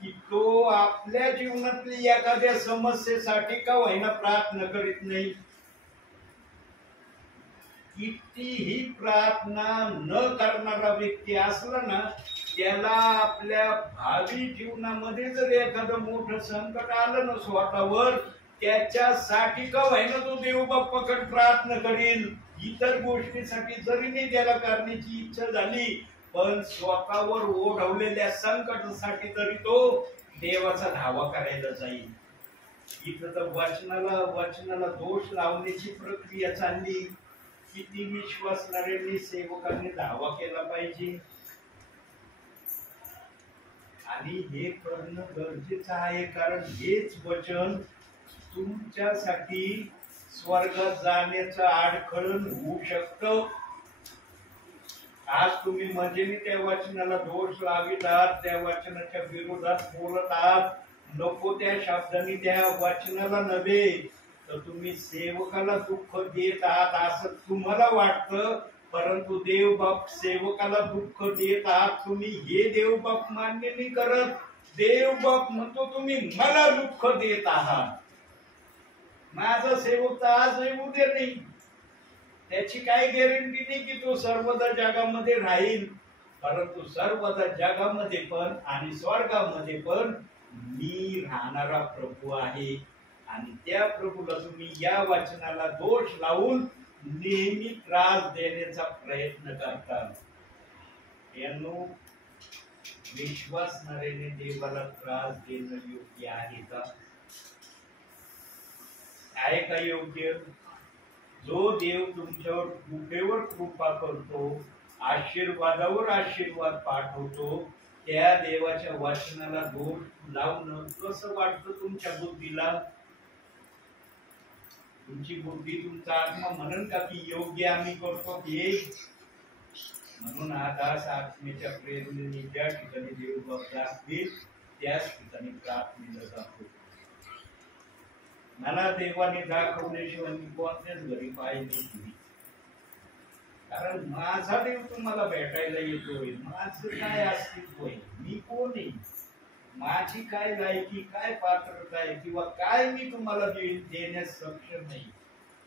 की तो आपल्या जीवनातली एखाद्या समस्येसाठी का होईना प्रार्थना करीत नाही? कितीही प्रार्थना न करणारा व्यक्ती असला ना, त्याला आपल्या भावी जीवनामध्ये जर एखादं मोठं संकट आलं ना स्वतःवर, त्याच्यासाठी का होईना तो देव बाप्पाकडे प्रार्थना करील. इतर गोष्टीसाठी जरी नाही त्याला करण्याची इच्छा झाली, पण स्वतःवर ओढवलेल्या संकटासाठी तरी तो देवाचा धावा करायला जाईल. इथं तर वचनाला दोष लावण्याची प्रक्रिया चालली. किती विश्वासणाऱ्यांनी सेवकांनी धावा केला पाहिजे आणि हे करणं गरजेचं आहे. कारण हेच वचन तुमच्यासाठी स्वर्गात जाण्याचं अडखळण होऊ शकतं. आज तुम्ही मजेने त्या वचनाला दोष लावित आहात, त्या वचनाच्या विरोधात बोलत आहात, नको त्या शब्दांनी त्या वचनाला नव्हे तर तुम्ही सेवकाला दुःख देत आहात असं तुम्हाला वाटतं. परंतु देव बाप सेवकाला दुःख देत आहात तुम्ही, हे देव बाप मान्य नाही करत. देव बाप म्हणतो तुम्ही मला दुःख देत आहात. माझा सेवक तर आज उद्या नाही, त्याची काही गॅरंटी नाही की तो सर्वदा जगामध्ये राहील. परंतु सर्वदा जगामध्ये पण आणि स्वर्गामध्ये पण मी राहणारा प्रभू आहे. आणि त्या प्रभूला तुम्ही या वचनाला दोष लावून नेहमी त्रास देण्याचा प्रयत्न करतात. यांनो, विश्वासणाऱ्याने देवाला त्रास देणं योग्य आहे का? आहे का योग्य? जो देव तुमच्यावर कृपेवर कृपा करतो, आशीर्वादावर आशीर्वाद पाठवतो, त्या देवाच्या वचनाला दोष लावणं कसं वाटतं तुमच्या बुद्धीला? तुमची बुद्धी, तुमचा आत्मा म्हणून का की योग्य आम्ही करतो हे? म्हणून आदास आत्मेच्या प्रेरणेने ज्या ठिकाणी देव बाप दाखवेल त्याच ठिकाणी प्रार्थनेला दाखवतो. मला देवाने दाखवल्याशिवाय मी कोणत्याच घरी पाहिजे नाही. कारण माझा देव तुम्हाला भेटायला येतोय. माझं काय अस्तित्व आहे, मी कोण आहे, माझी काय लायकी, काय पात्रता आहे किंवा काय मी तुम्हाला देण्यास सक्षम नाही.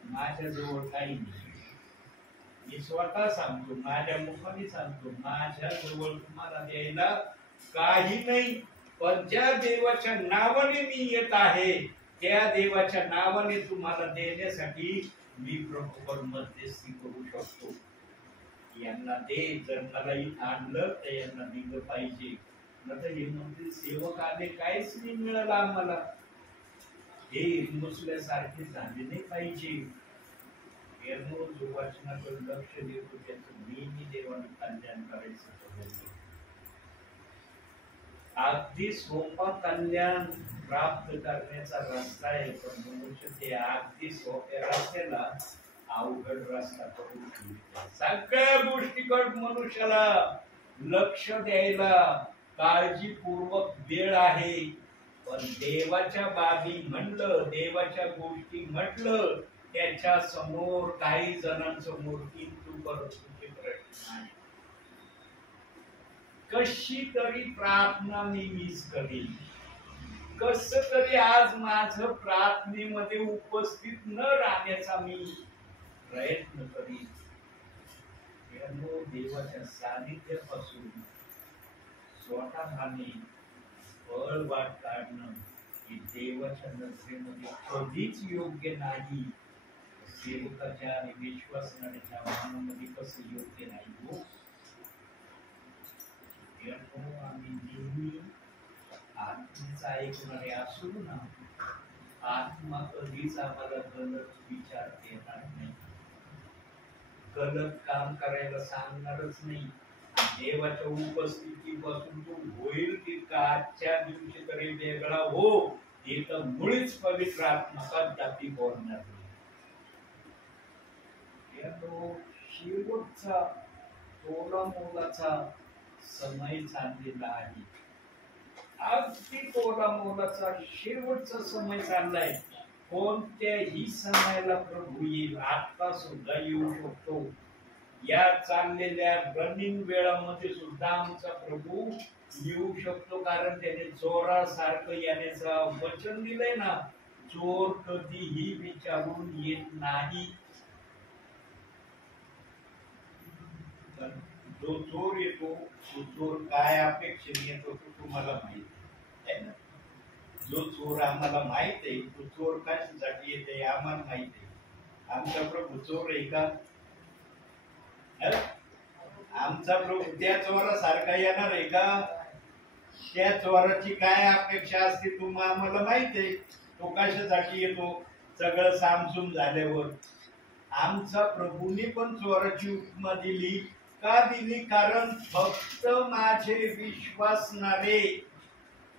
माझ्याजवळ काही नाही. मी स्वतः सांगतो, माझ्या मुखाने सांगतो, माझ्याजवळ तुम्हाला द्यायला काही नाही. पण ज्या देवाच्या नावाने मी येत आहे त्या देवाच्या नावाने तुम्हाला देण्यासाठी मी प्रभूवर मध्यस्थी करू शकतो. यांना दे, जर मला इथं आणलं तर यांना दिलं पाहिजे. हे म्हणते सेवक आले, काहीच नाही मिळालं आम्हाला. हे मुसल्यासारखे झाले नाही पाहिजे. जो वाचनाकडे लक्ष देतो त्याचं नेहमी देवानं कल्याण करायचं ठरवलं. अगदी सोपा कल्याण प्राप्त करण्याचा रस्ता आहे, पण मनुष्य ते अगदी सोप्या रस्त्याला अवघड रस्ता करून ठेवतो. सगळ्या गोष्टीकडे मनुष्याला लक्ष द्यायला काळजीपूर्वक वेळ आहे, पण देवाच्या बाबी म्हणलं, देवाच्या गोष्टी म्हटलं, त्याच्या समोर काही जणांसमोर किंतु परंतुचे प्रश्न आहे. कशी तरी प्रार्थना मी मिस करीन, कस तरी आज माझं प्रार्थनेमध्ये उपस्थित न राहण्याचा मी प्रयत्न करीन. देवाच्या सानिध्यापासून स्वतःने फळ वाट काढणं हे देवाच्या नजरेमध्ये कधीच योग्य नाही. सेवकाच्या आणि विश्वासणाऱ्याच्या मनामध्ये कसं योग्य नाही हो. आम्ही नेहमी आत्मेचा ऐकणारे असू ना, आत्मा कधीच आम्हाला गलत विचार देणार नाही, गलत काम करायला सांगणारच नाही. देवाच्या उपस्थितीपासून तो होईल की आजच्या दिवशी तरी वेगळा हो, हे तर मुळीच पवित्र आत्मा कदापि बोलणार नाही. शेवटचा तोला मोलाचा समय चाललेला आहे. अगदी तोला मोलाचा शेवटचा समय चाललाय. कोणत्याही समयाला प्रभू येईल, आता सुद्धा येऊ शकतो. या चाललेल्या रनिंग वेळामध्ये सुद्धा आमचा प्रभू येऊ शकतो, कारण त्याने चोरासारखं येण्याचं वचन दिलंय ना. चोर कधीही विचारून येत नाही. जो चोर येतो तो चोर काय अपेक्षेने येतो तो तुम्हाला माहिती आहे ना. जो चोर आम्हाला माहित आहे, तो चोर कशासाठी येते आम्हाला माहित आहे. आमचा प्रभू चोर आहे का? आमचा प्रभू त्या चोरासारखा येणार आहे का? त्या चोराची काय अपेक्षा असते तुम्हाला आम्हाला माहित आहे. तो कशासाठी येतो सगळं सामसूम झाल्यावर. आमचा प्रभूंनी पण चोराची उपमा दिली का दिली? कारण फक्त माझे विश्वासणारे,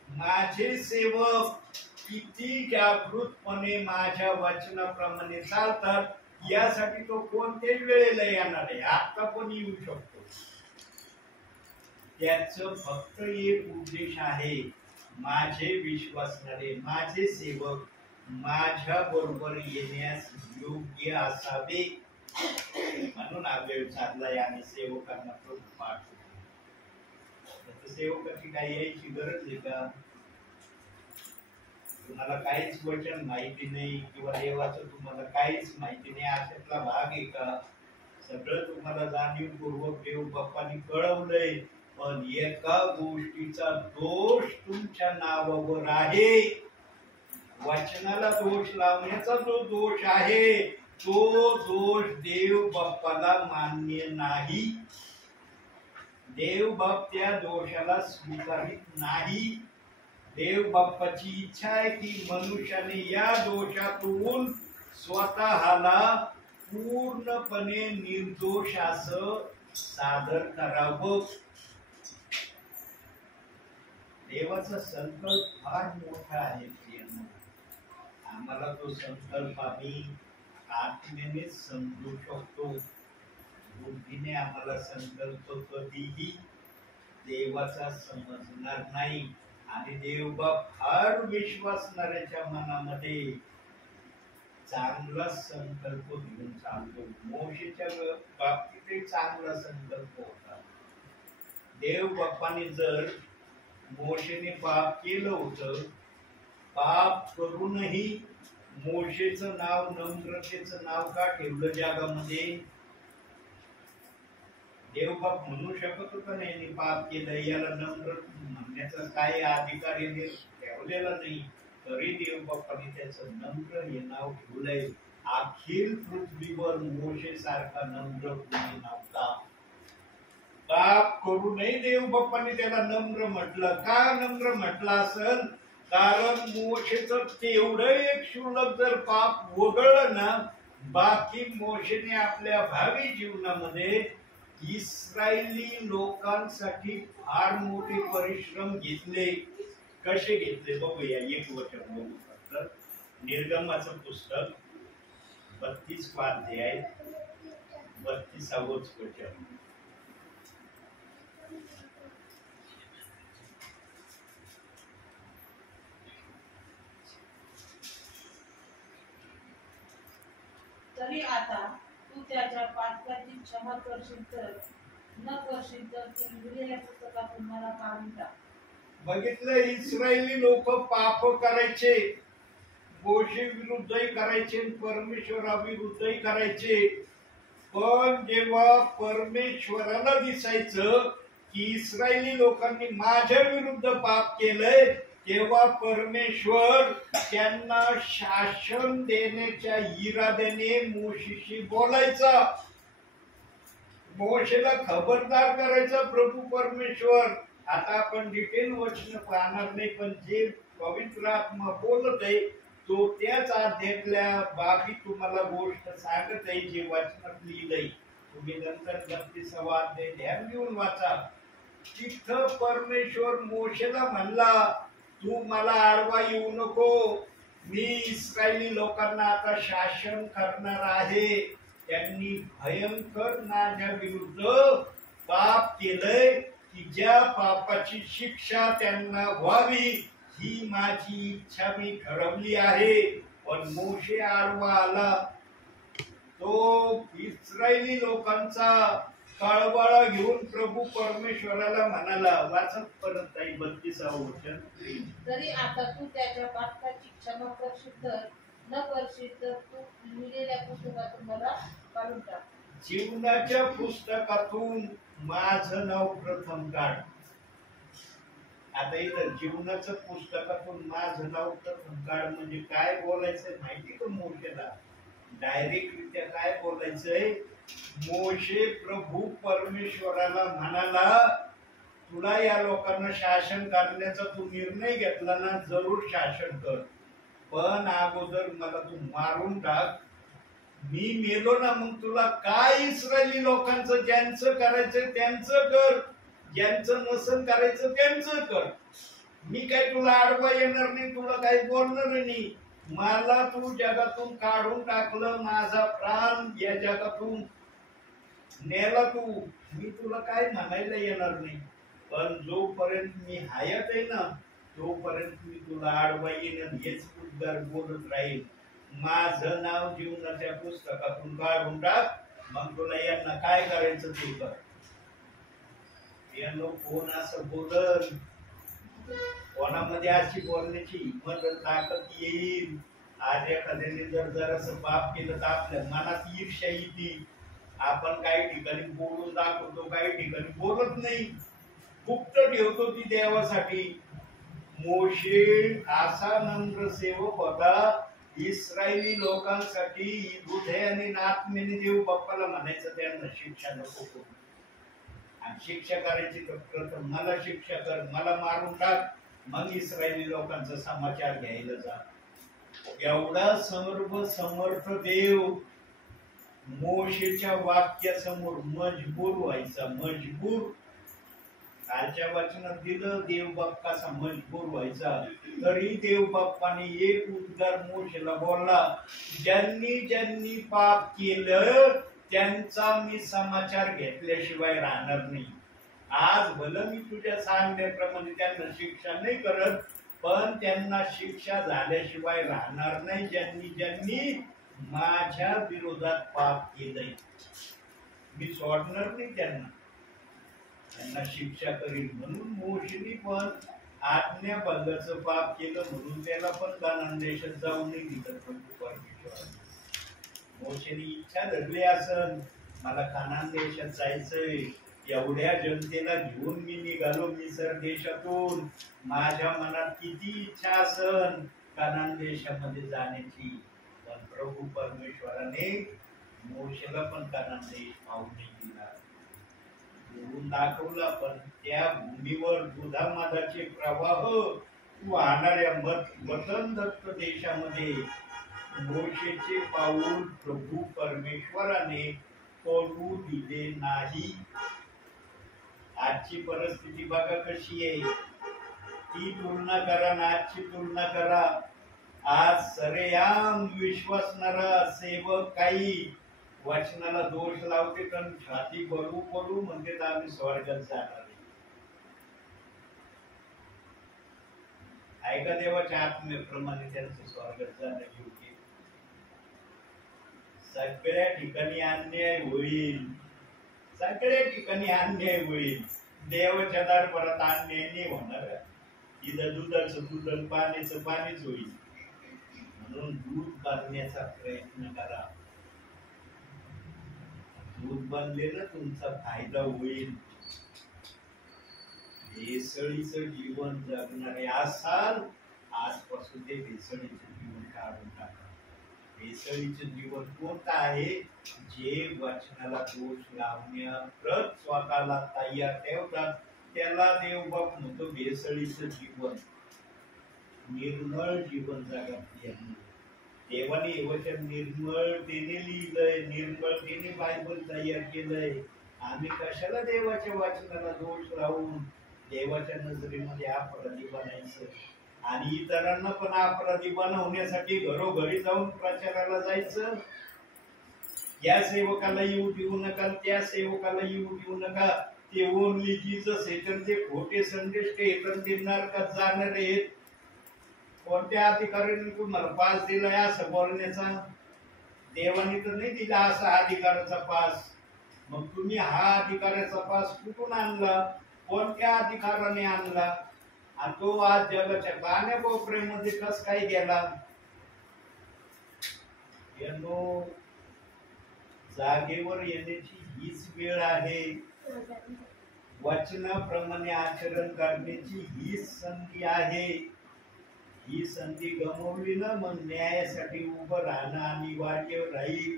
माझे सेवक किती जागृतपणे माझ्या वचनाप्रमाणे चालतात, यासाठी तो कोणत्याही वेळेला येणार आहे. आता पण येऊ शकतो. त्याच फक्त एक उद्देश आहे, माझे विश्वासणारे, माझे सेवक माझ्या बरोबर येण्यास योग्य असावे. म्हणून हा वेळ चाललाय आणि सेवकांना प्रभू पाठवतो. सेवकाची काही यायची गरज आहे का? तुम्हाला काहीच वचन माहिती नाही किंवा देवाचं तुम्हाला काहीच माहिती नाही अशातला भाग आहे का? सगळं तुम्हाला जाणीवपूर्वक देव बाप्पांनी कळवलंय, पण एका गोष्टीचा दोष तुमच्या नावावर आहे. वचनाला दोष लावण्याचा जो दोष आहे, तो दोष देव बाप्पाला मान्य नाही. देव बाप त्या दोषाला स्वीकारित नाही. देव बाप्पाची इच्छा आहे की मनुष्याने या दोषातून स्वतःला पूर्णपणे निर्दोष असं सादर करावं. देवाचा संकल्प फार मोठा आहे. आम्हाला तो संकल्प आम्ही आत्मेने समजू शकतो. बुद्धीने आम्हाला संकल्प कधीही देवाचा समजणार नाही. आणि देवबाप हर विश्वासणाऱ्याच्या मनामध्ये चांगला संकल्प घेऊन चालतो. मोशेच्या बाबतीतही चांगला संकल्प होता. देव बाप्पाने जर मोशेने पाप केलं होतं, पाप करूनही मोशेचं नाव, नम्रतेचं नाव का ठेवलं जगामध्ये? देवबाप म्हणू शकत होता नाही पाप केलं, याला नम्र म्हणण्याचा काय अधिकार याने ठेवलेला नाही. तरी देवबापाने त्याचं नम्र हे नाव ठेवलंय. अखिल पृथ्वीवर मोशे सारखा नम्र कोणी नव्हता. पाप करूनही देवबापाने त्याला नम्र म्हटलं. का नम्र म्हटलं असेल? कारण मोशेचं तेवढं एक क्षुल्लक जर पाप वगळलं ना, बाकी मोशेने आपल्या भावी जीवनामध्ये इस्रायली लोकांसाठी फार मोठे परिश्रम घेतले. कसे घेतले बघूया, एक वचन बघू फक्त. निर्गमाचं पुस्तक 32 अध्याय 32वे वचन. तरी आता तू त्याच्या पातकाची क्षमा करशील तर, न करशील तर तू लिहिलेल्या पुस्तकातून मला काढून टाक. बघितलं, इस्रायली लोक पाप करायचे, मोशे विरुद्धही करायचे, परमेश्वराविरुद्धही करायचे. पण जेव्हा परमेश्वराला दिसायचं की इस्रायली लोकांनी माझ्या विरुद्ध पाप केलंय, तेव्हा परमेश्वर त्यांना शासन देण्याच्या इराद्याने मोशेशी बोलायचा, मोशेला खबरदार करायचा प्रभू परमेश्वर. आता आपण डिटेल वचन पाहणार नाही, पण जे पवित्र आत्मा बोलत आहे तो त्याच अध्यायातल्या बाबी तुम्हाला गोष्ट सांगत आहे, जे वचनात लिहिलंय. तुम्ही नंतर 32वा अध्याय ध्यान देऊन वाचा. तिथं परमेश्वर मोशेला म्हणला, तू मला आडवा येऊ नको, मी इस्रायली लोकांना आता शासन करणार आहे. त्यांनी भयंकर माझ्या विरुद्ध पाप केलंय, की ज्या पापाची शिक्षा त्यांना व्हावी ही माझी इच्छा मी ठरवली आहे. पण मोशे आडवा आला, तो इस्रायली लोकांचा कळवळा घेऊन प्रभू परमेश्वराला म्हणाला. वाचत परत आहे 32वे वचन. तरी आता तू त्याच्या पातकाची क्षमा करशील तर, न करशील तर तू लिहिलेल्या पुस्तकातून मला काढून टाक. जीवनाच्या पुस्तकातून माझं नाव प्रथम काढ. आता इथं जीवनाचं पुस्तकातून माझं नाव प्रथम काढ म्हणजे काय बोलायचंय माहिती का मोशेला? डायरेक्टरित्या काय बोलायचंय? मोशे प्रभू परमेश्वराला म्हणाला, तुला या लोकांना शासन करण्याचा तू निर्णय घेतला ना, जरूर शासन कर, पण अगोदर मला तू मारून टाक. मी मेलो ना, मग तुला काय इस्रायली लोकांचं ज्यांचं करायचं त्यांचं कर, ज्यांचं नसन करायचं त्यांचं कर. मी काय तुला आडवा येणार नाही, तुला काही बोलणार नाही. मला तू जगातून काढून टाकलं, माझा प्राण या जगातून नेला तू, मी तुला काय म्हणायला येणार नाही. पण जोपर्यंत मी हयात आहे ना, तोपर्यंत मी तुला आडवा येणार, हेच उद्गार बोलत राहील. माझं नाव जीवनाच्या पुस्तकातून काढून टाक, मग तुला यांना काय करायचं ते कर. यांना कोण असं बोलल, कोणामध्ये अशी बोलण्याची हिंमत ताकद येईल? आज एखाद्याने जर जरासं पाप केलं तर आपल्या मनात ईर्ष्या येते. आपण काही ठिकाणी बोलून दाखवतो, काही ठिकाणी बोलत नाही, गुप्त ठेवतो ती देवासाठी. मोशे असा नम्र सेवक होता, इस्रायली लोकांसाठी हृदयाने आत्मेने देव बाप्पाला म्हणायचं, त्यांना शिक्षा नको करू, आणि शिक्षा करायची तर प्रथम मला शिक्षा कर, मला मारून टाक, मग इस्रायली लोकांचा समाचार घ्यायला जा. एवढा सर्व समर्थ देव मोशेच्या वाक्यासमोर मजबूर व्हायचा. मजबूर कालच्या वचनात दिलं, देव बाप्पाचा मजबूर व्हायचा. तरी देव बाप्पाने एक उद्गार मोशेला बोलला, ज्यांनी ज्यांनी पाप केलं त्यांचा मी समाचार घेतल्याशिवाय राहणार नाही. आज भलं मी तुझ्या सांगण्याप्रमाणे त्यांना शिक्षा नाही करत, पण त्यांना शिक्षा झाल्याशिवाय राहणार नाही ज्यांनी ज्यांनी माझ्या विरोधात पाप केलंय. मी सोडणार नाही त्यांना, त्यांना शिक्षा करीन. म्हणून मोशेने पण आज्ञाभंगाचं पाप केलं, म्हणून त्याला पण कानान देशात जाऊ नाही दिलं प्रभू परमेश्वर. मोशेने इच्छा धरली असन, मला कानान देशात जायचंय, एवढ्या जनतेला घेऊन मी निघालो मिसर देशातून, माझ्या मनात किती इच्छा असन कानान देशामध्ये जाण्याची, पण प्रभू परमेश्वराने मोशेला पण कानान देश पाहू नाही दिला, घेऊन दाखवला. पण त्या भूमीवर दुधामधाचे प्रवाह वाहणाऱ्या वतन दत्त देशामध्ये मोशेचे पाऊल प्रभू परमेश्वराने पडू दिले नाही. आजची परिस्थिती बघा कशी आहे, ती तुलना करा ना आजची तुलना करा. आज सरेआम विश्वासणारा सेवक काही वचनाला दोष लावते तर छाती बडू पडू म्हणते आम्ही स्वर्गात जाणार. ऐका, देवाच्या आत्मेप्रमाणे त्यांचं स्वर्गात जाणं योग्य. सगळ्या ठिकाणी अन्याय होईल, सगळ्या ठिकाणी अन्याय होईल. देवाच्या दरबारात अन्याय नाही होणार. इथं दुधाचं दूध आणि पाण्याचं पाणीच होईल. म्हणून दूध बांधण्याचा प्रयत्न करा. दूध बांधले ना तुमचा फायदा होईल. भेसळीचं जीवन जगणारे असाल, आजपासून ते भेसळीचं जीवन काढून टाका. भेसळीचं जीवन कोणतं आहे? जे वचनाला दोष लावण्याप्रत स्वतःला तयार ठेवतात त्याला देव बाप म्हणतो भेसळीचं जीवन. निर्मळ जीवन जगा. देवाने हे वचन निर्मळतेने लिहिलंय, निर्मळतेने बायबल तयार केलंय. आम्ही कशाला देवाच्या वचनाला दोष लावून देवाच्या नजरेमध्ये अपराधी बनायचं आणि इतरांना पण अपराधी बनवण्यासाठी घरोघरी जाऊन प्रचाराला जायचं. या सेवकाला येऊ देऊ नका, त्या सेवकाला येऊ देऊ नका. ते ओनली जीसस हे तर ते खोटे संदेश ते देणार का जाणार आहेत. कोणत्या अधिकाऱ्याने तुम्हाला पास दिलाय असं बोलण्याचा? देवाने तर नाही दिला असा अधिकाराचा पास. मग तुम्ही हा अधिकाराचा पास कुठून आणला? कोणत्या अधिकाराने आणला? आणि तो आज जगाच्या कान्याकोपऱ्यामध्ये कस काय गेला? जागेवर येण्याची हीच वेळ आहे. वचनाप्रमाणे आचरण करण्याची हीच संधी आहे. ही संधी गमावली ना मग न्यायासाठी उभं राहणं अनिवार्य राहील.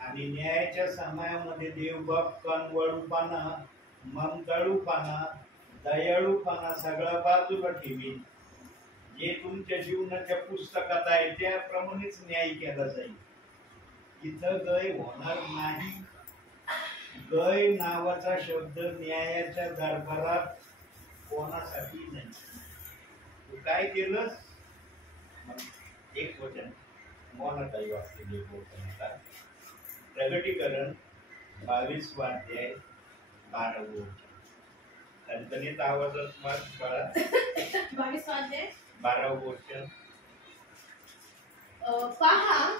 आणि न्यायाच्या समयामध्ये देवबाप कणवळूपणा, ममताळूपणा, दयाळूपणा सगळा बाजूला ठेवील. जे तुमच्या जीवनाच्या पुस्तकात आहे त्याप्रमाणेच न्याय केला जाईल. इथं गय होणार नाही. गय नावाचा शब्द न्यायाच्या दरबारात कोणासाठी नाही. तू काय केलंस? एक वचन मोनाताई वाचलेले बोलतात. प्रगटीकरण 22 अध्याय 12 वचन. कणकणीत आवाजात वाच बाळा. 22 अध्याय 12 वचन. पहा,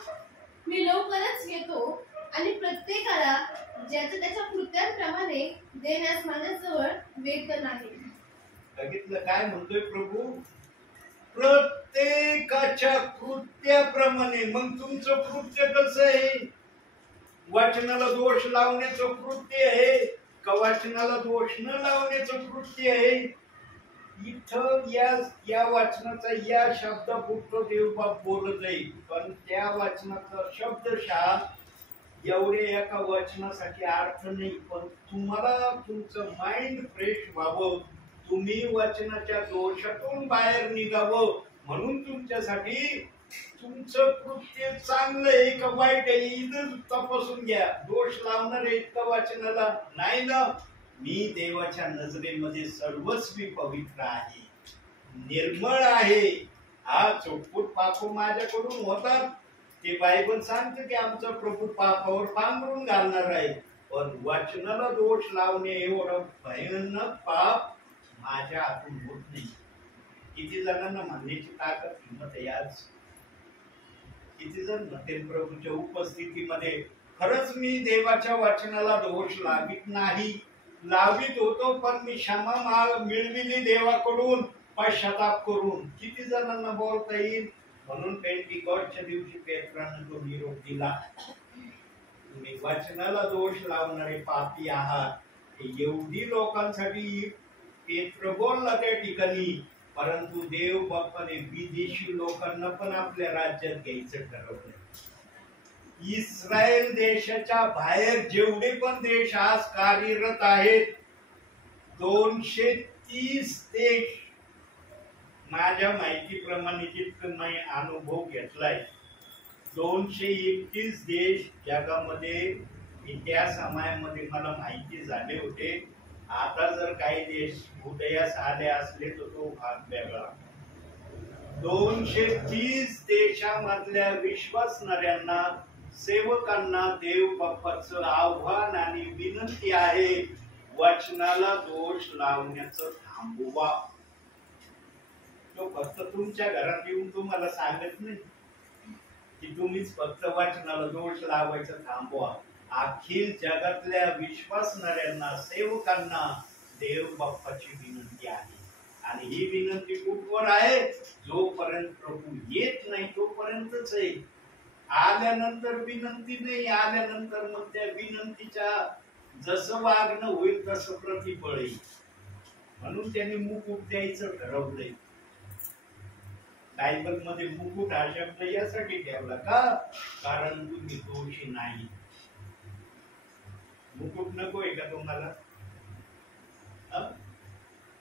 मी लवकरच येतो आणि प्रत्येकाला ज्याच्या त्याच्या कृत्यांप्रमाणे देण्यास माझ्याजवळ वेतन आहे. बघितलं काय म्हणतोय प्रभू? प्रत्येकाच्या कृत्याप्रमाणे. मग तुमचं कृत्य कसं आहे? वचनाला दोष लावण्याचं कृत्य आहे का वचनाला दोष न लावण्याचं कृत्य आहे? इथं या वचनाचा या शब्दापुरतं देवबाप बोलत आहे. पण त्या वचनाचा शब्दशः एवढे एका वचनासाठी अर्थ नाही. पण तुम्हाला तुमचं माइंड फ्रेश व्हावं, तुम्ही वचनाच्या दोषातून बाहेर निघावं म्हणून तुमच्यासाठी तुमचं कृत्य चांगलं आहे का वाईट आहे इथं तपासून घ्या. दोष लावणार आहे का वचनाला? नाही ना. मी देवाच्या नजरेमध्ये सर्वस्वी पवित्र आहे, निर्मळ आहे. हा चोटपूट पाप माझ्याकडून होतात. ते बायबल सांगते की आमचा प्रभू पापावर पांघरून घालणार आहे. पण वचनाला दोष लावणे एवढं भयानक पाप माझ्या हातून होत नाही. किती जणांना म्हणण्याची ताकद हिंमत आहे आज? किती जण म्हणते प्रभूच्या उपस्थितीमध्ये खरंच मी देवाच्या वचनाला दोष लावित नाही, लावित होतो पण मी क्षमा मिळविली देवाकडून पश्चाताप करून. किती जणांना बोलता येईल? म्हणून पेंटिकॉस्टच्या दिवशी पेत्रानं तो निरोप दिला, तुम्ही वचनाला दोष लावणारे पापी आहात. एवढी लोकांसाठी पेत्र बोलला त्या ठिकाणी. परंतु देव बाप्पाने विदेशी लोकांना पण आपल्या राज्यात घ्यायचं ठरवलं. इस्रायल देशाच्या बाहेर जेवढे पण देश आज कार्यरत आहेत, 230 देश माझ्या माहितीप्रमाणे जितकं मी अनुभव घेतलाय 231 देश जगामध्ये त्या समयामध्ये मला माहिती झाले होते. आता जर काही देश उदयास आले असले तर तो भाग वेगळा. 230 देशामधल्या विश्वासणाऱ्यांना सेवकांना देव बाप्पाचं आव्हान आणि विनंती आहे, वचनाला दोष लावण्याचं थांबवा. तो फक्त तुमच्या घरात येऊन तुम्हाला सांगत नाही की तुम्हीच फक्त वचनाला दोष लावायचं थांबवा. अखिल जगातल्या विश्वासणाऱ्यांना सेवकांना देव बाप्पाची विनंती आहे. आणि ही विनंती कुठवर आहे? जोपर्यंत प्रभू येत नाही तोपर्यंतच आहे. आल्यानंतर विनंती नाही, आल्यानंतर मग त्या विनंतीच्या जसं वागणं होईल तसं प्रतिफळ येईल. म्हणून त्यांनी मुकुट द्यायचं ठरवलंय. बायबल मध्ये मुकुट हा शब्द यासाठी ठेवला का? कारण तुम्ही दोषी नाही. मुकुट नकोय का तुम्हाला?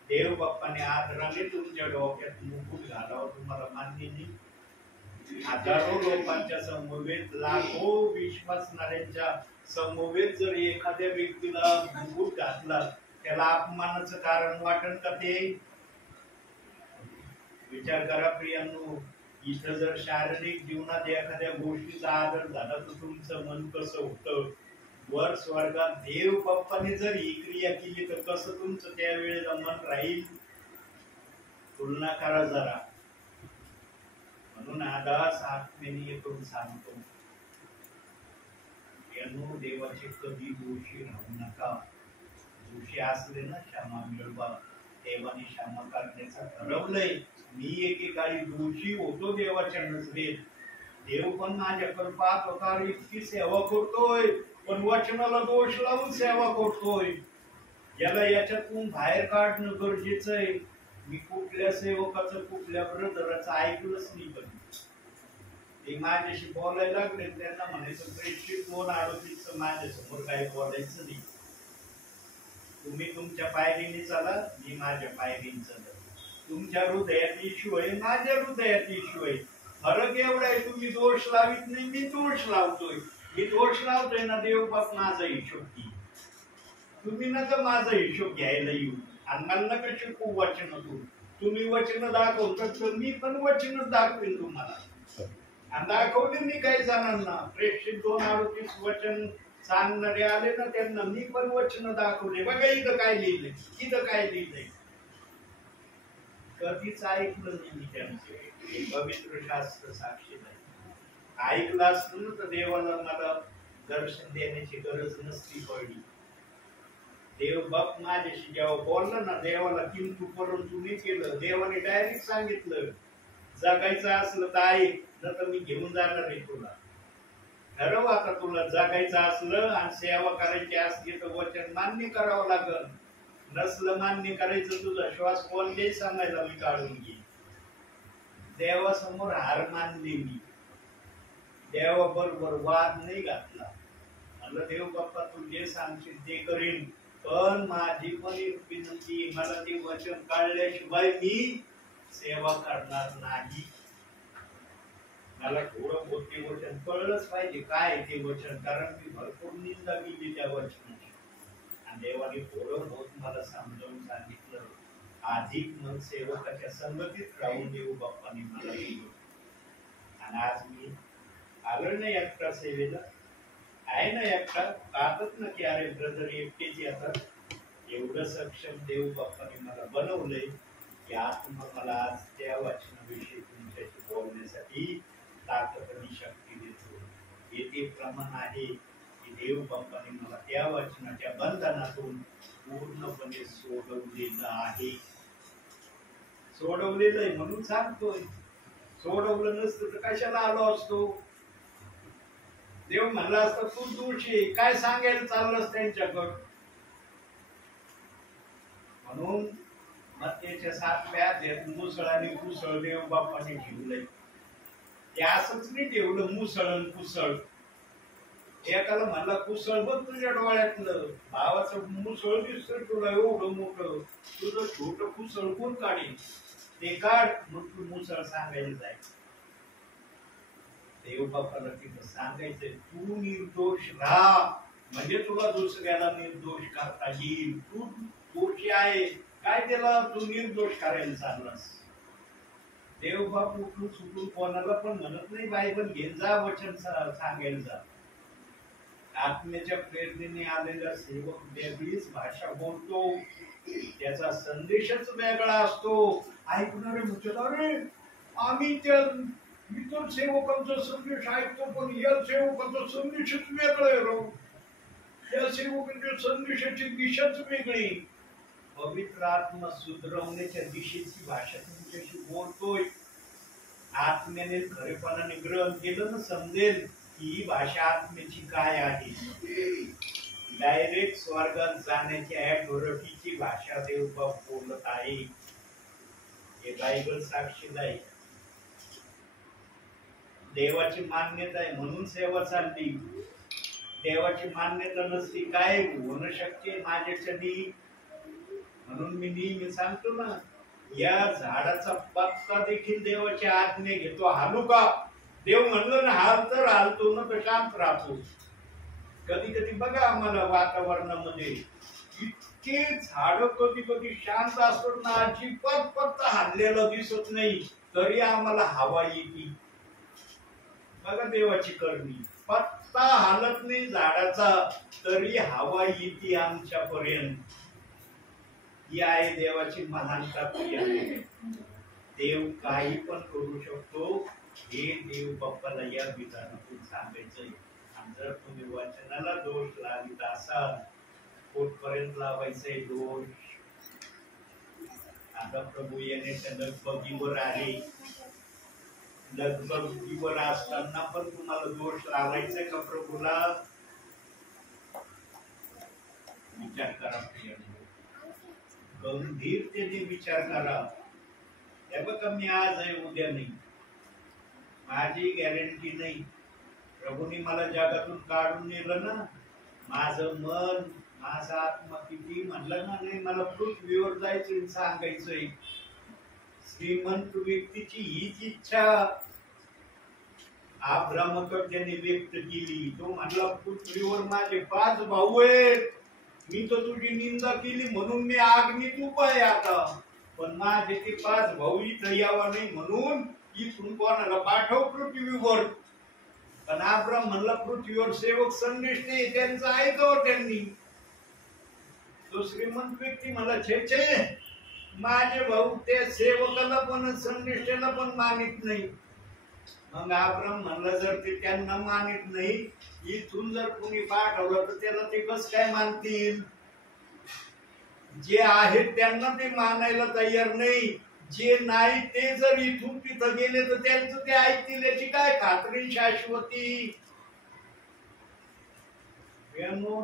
देव बाप्पाने आदराने तुमच्या डोक्यात मुकुट घालावं तुम्हाला मान्य नाही? हजारो लोकांच्या समवेत, लाखो विश्वासणाऱ्यांच्या समवेत जर एखाद्या व्यक्तीला मुकुट घातला, त्याला अपमानाचं कारण वाटेल का? ते विचार करा प्रियांनो. इथं जर शारीरिक जीवनात एखाद्या गोष्टीचा आदर झाला तर तुमचं मन कसं होतं? वर स्वर्गात देव बाप्पाने जर ही क्रिया केली तर कसं तुमचं त्यावेळेला मन राहील? तुलना करा जरा. म्हणून आदास आत्मेने करून सांगतो, यांनो देवाचे कधी दोषी राहू नका. दोषी असले ना क्षमा मिळवा. देवाने क्षमा करण्याचं ठरवलंय. मी एकेकाळी दोषी होतो देवाच्या नजरेत. देव पण माझ्याकडे पाहत होता, इतकी सेवा करतोय पण वचनाला दोष लावून सेवा करतोय. याला याच्यातून बाहेर काढणं गरजेचं आहे. मी कुठल्या सेवकाचं कुठल्या ब्रदराचं ऐकलंच नाही. पण ते माझ्याशी बोलायला लागले, त्यांना म्हणायचं प्रेषित कोण आरोपीचं माझ्यासमोर काही बोलायचं नाही. तुम्ही तुमच्या पायरीने चाला, मी माझ्या पायरीने चालत. तुमच्या हृदयात इशू आहे, माझ्या हृदयात इशू आहे. फरक एवढा आहे, तुम्ही दोष लावित नाही, मी दोष लावतोय. मी दोष लावतोय ना, देव बाप माझा हिशोब घे. तुम्ही नका माझा हिशोब घ्यायला येऊ. आणि मला नका शिकू वचन. तुम्ही वचन दाखवतात तर मी पण वचनच दाखवेन तुम्हाला. आणि दाखवले मी काही जणांना. प्रेषित 2 आरोपी वचन सांगणारे आले ना, त्यांना मी पण वचन दाखवले. बघा इथं काय लिहिलंय, इथं काय लिहिलंय. कधीच ऐकलं नाही मी त्यांचे. पवित्र शास्त्र साक्षी नाही. ऐकलं असतं ना तर देवाला मला दर्शन देण्याची गरज नसती पडली. देव बाप माझ्याशी जेव्हा बोलला ना, देवाला किंतु परंतु मी केलं. देवाने डायरेक्ट सांगितलं, जगायचं असलं तर ऐक, तर मी घेऊन जाणार आहे तुला. ठरव आता, तुला जगायचं असलं आणि सेवा करायची असली तर वचन मान्य करावं लागल. नसलं मान्य करायचं, तुझा श्वास कोणत्याही सांगायला मी काढून घे. देवासमोर हार मानली मी. देवाबरोबर वाद नाही घातला. म्हणलं देव बाप्पा तू जे सांगशील ते करीन, पण माझी पण एक विनंती, मला ते वचन काढल्याशिवाय मी सेवा करणार नाही. मला थोडं बहुत ते वचन कळलंच पाहिजे काय ते वचन, कारण मी भरपूर निंदा केली त्या वचनाची. आणि देवाने थोडं बहुत मला समजावून सांगितलं. अधिक मन सेवकाच्या संगतीत राहून देव बाप्पाने मला दिलं. आणि आज मी आलो ना एकटा सेवेला, आहे ना एकटा. पाहतात ना की अरे ब्रदर एकटेच येतात. एवढं सक्षम देव बाप्पाने मला बनवलंय की आत्मा मला आज त्या वचनाविषयी तुमच्याशी बोलण्यासाठी ताकद आणि शक्ती देतो. येथे प्रमाण आहे की देव बाप्पाने मला त्या वचनाच्या बंधनातून पूर्णपणे सोडवलेलं आहे. सोडवलेलं आहे म्हणून सांगतोय. सोडवलं नसतं तर कशाला आलो असतो. देव म्हणला असता तू दोषी, काय सांगायला चाललंस त्यांच्याकडं. म्हणून मत्तेच्या 7व्या अध्यायात मुसळ आणि कुसळ देव बाप्पाने ठेवलंय. ते असंच नाही ठेवलं मुसळ आणि कुसळ. एकाला म्हणला कुसळ बघ तुझ्या डोळ्यातलं, भावाचं मुसळ दिसतं तुला एवढं मोठं, तुझं छोटं कुसळ कोण काढेल? ते काढ, मग तू मुसळ सांगायला जाय. देव बापाला तिथं सांगायचंय तू निर्दोष राहा, म्हणजे तुला दुसऱ्याला निर्दोष करता येईल. तू दोषी आहे काय त्याला तू निर्दोष करायला चाललास. देव बाप उठून सुटून कोणाला पण म्हणत नाही बायबल घेऊन जा, वचन सांगायला जा. आत्म्याच्या प्रेरणेने आलेला सेवक वेगळीच भाषा बोलतो, त्याचा संदेशच वेगळा असतो. ऐकणारे म्हणतात अरे आम्ही त्या इतर सेवकांचा संदेश ऐकतो, पण या सेवकांचा संदेशच वेगळा आहे राव, या सेवकांच्या संदेशाची दिशाच वेगळी. पवित्र आत्मा सुधरवण्याच्या दिशेची भाषा तुमच्याशी बोलतोय. आत्म्याने खरेपणाने ग्रहण केलं ना समजेल की ही भाषा आत्म्याची काय आहे. डायरेक्ट स्वर्गात जाण्याची अथॉरिटीची भाषा देवबाप बोलत आहे. हे बायबल साक्षीला आहे. देवाची मान्यता आहे म्हणून सेवा चालली. देवाची मान्यता नसती काय होणं शक्य माझ्यासाठी. म्हणून मी नेहमी सांगतो ना, या झाडाचा पत्ता देखील देवाची आज्ञा घेतो, हालू का. देव म्हणलं ना हाल तर हालतो, ना तर शांत राहतो. कधी कधी बघा आम्हाला वातावरणामध्ये इतके झाड कधी कधी शांत असतात ना, अजिबात पत्ता हललेला दिसत नाही, तरी आम्हाला हवा येते. बघा देवाची करणी, पत्ता हालत नाही झाडाचा तरी हवा येते आमच्यापर्यंत. ही आहे देवाची महान ताकद आहे. देव काही पण करू शकतो हे देव बाप्पाला या विधानातून सांगायचंय. आणि जर तुम्ही वचनाला दोष लावित असाल, कुठपर्यंत लावायचंय दोष. आता प्रभू येण्याच्या लगबगीवर आहे. लगबगीवर असताना पण तुम्हाला दोष लावायचाय का प्रभूला. विचार करा प्रियानो, गंभीरतेने विचार करा. हे बघा मी आज आहे उद्या नाही, माझी गॅरंटी नाही. प्रभूने मला जगातून काढून नेलं ना, माझं मन माझा आत्मा किती म्हणलं ना, नाही मला पृथ्वीवर जायचं सांगायचंय. श्रीमंत व्यक्तीची हीच इच्छा अब्राहमकडे त्यांनी व्यक्त केली. तो म्हणला पृथ्वीवर माझे 5 भाऊ आहेत, मी तर तुझी निंदा केली म्हणून मी अग्नीत उभा आहे आता, पण माझे ते 5 भाऊ इथं यावा नाही म्हणून इथून कोणाला पाठव पृथ्वीवर. पण अब्राहम म्हणला पृथ्वीवर सेवक संदेश नाही, त्यांचं ऐकावं त्यांनी. तो श्रीमंत व्यक्ती मला छे माझे भाऊ त्या सेवकाला पण संदेशाला पण मानित नाही. मग अब्राहम म्हणला जर ते त्यांना मानित नाही, इथून जर कोणी पाठवलं तर त्याला ते कसं काय मानतील. जे आहेत त्यांना ते मानायला तयार नाही, जे नाही ते जर इथून तिथं गेले तर त्यांचं ते ऐकतील याची काय खात्री शाश्वती.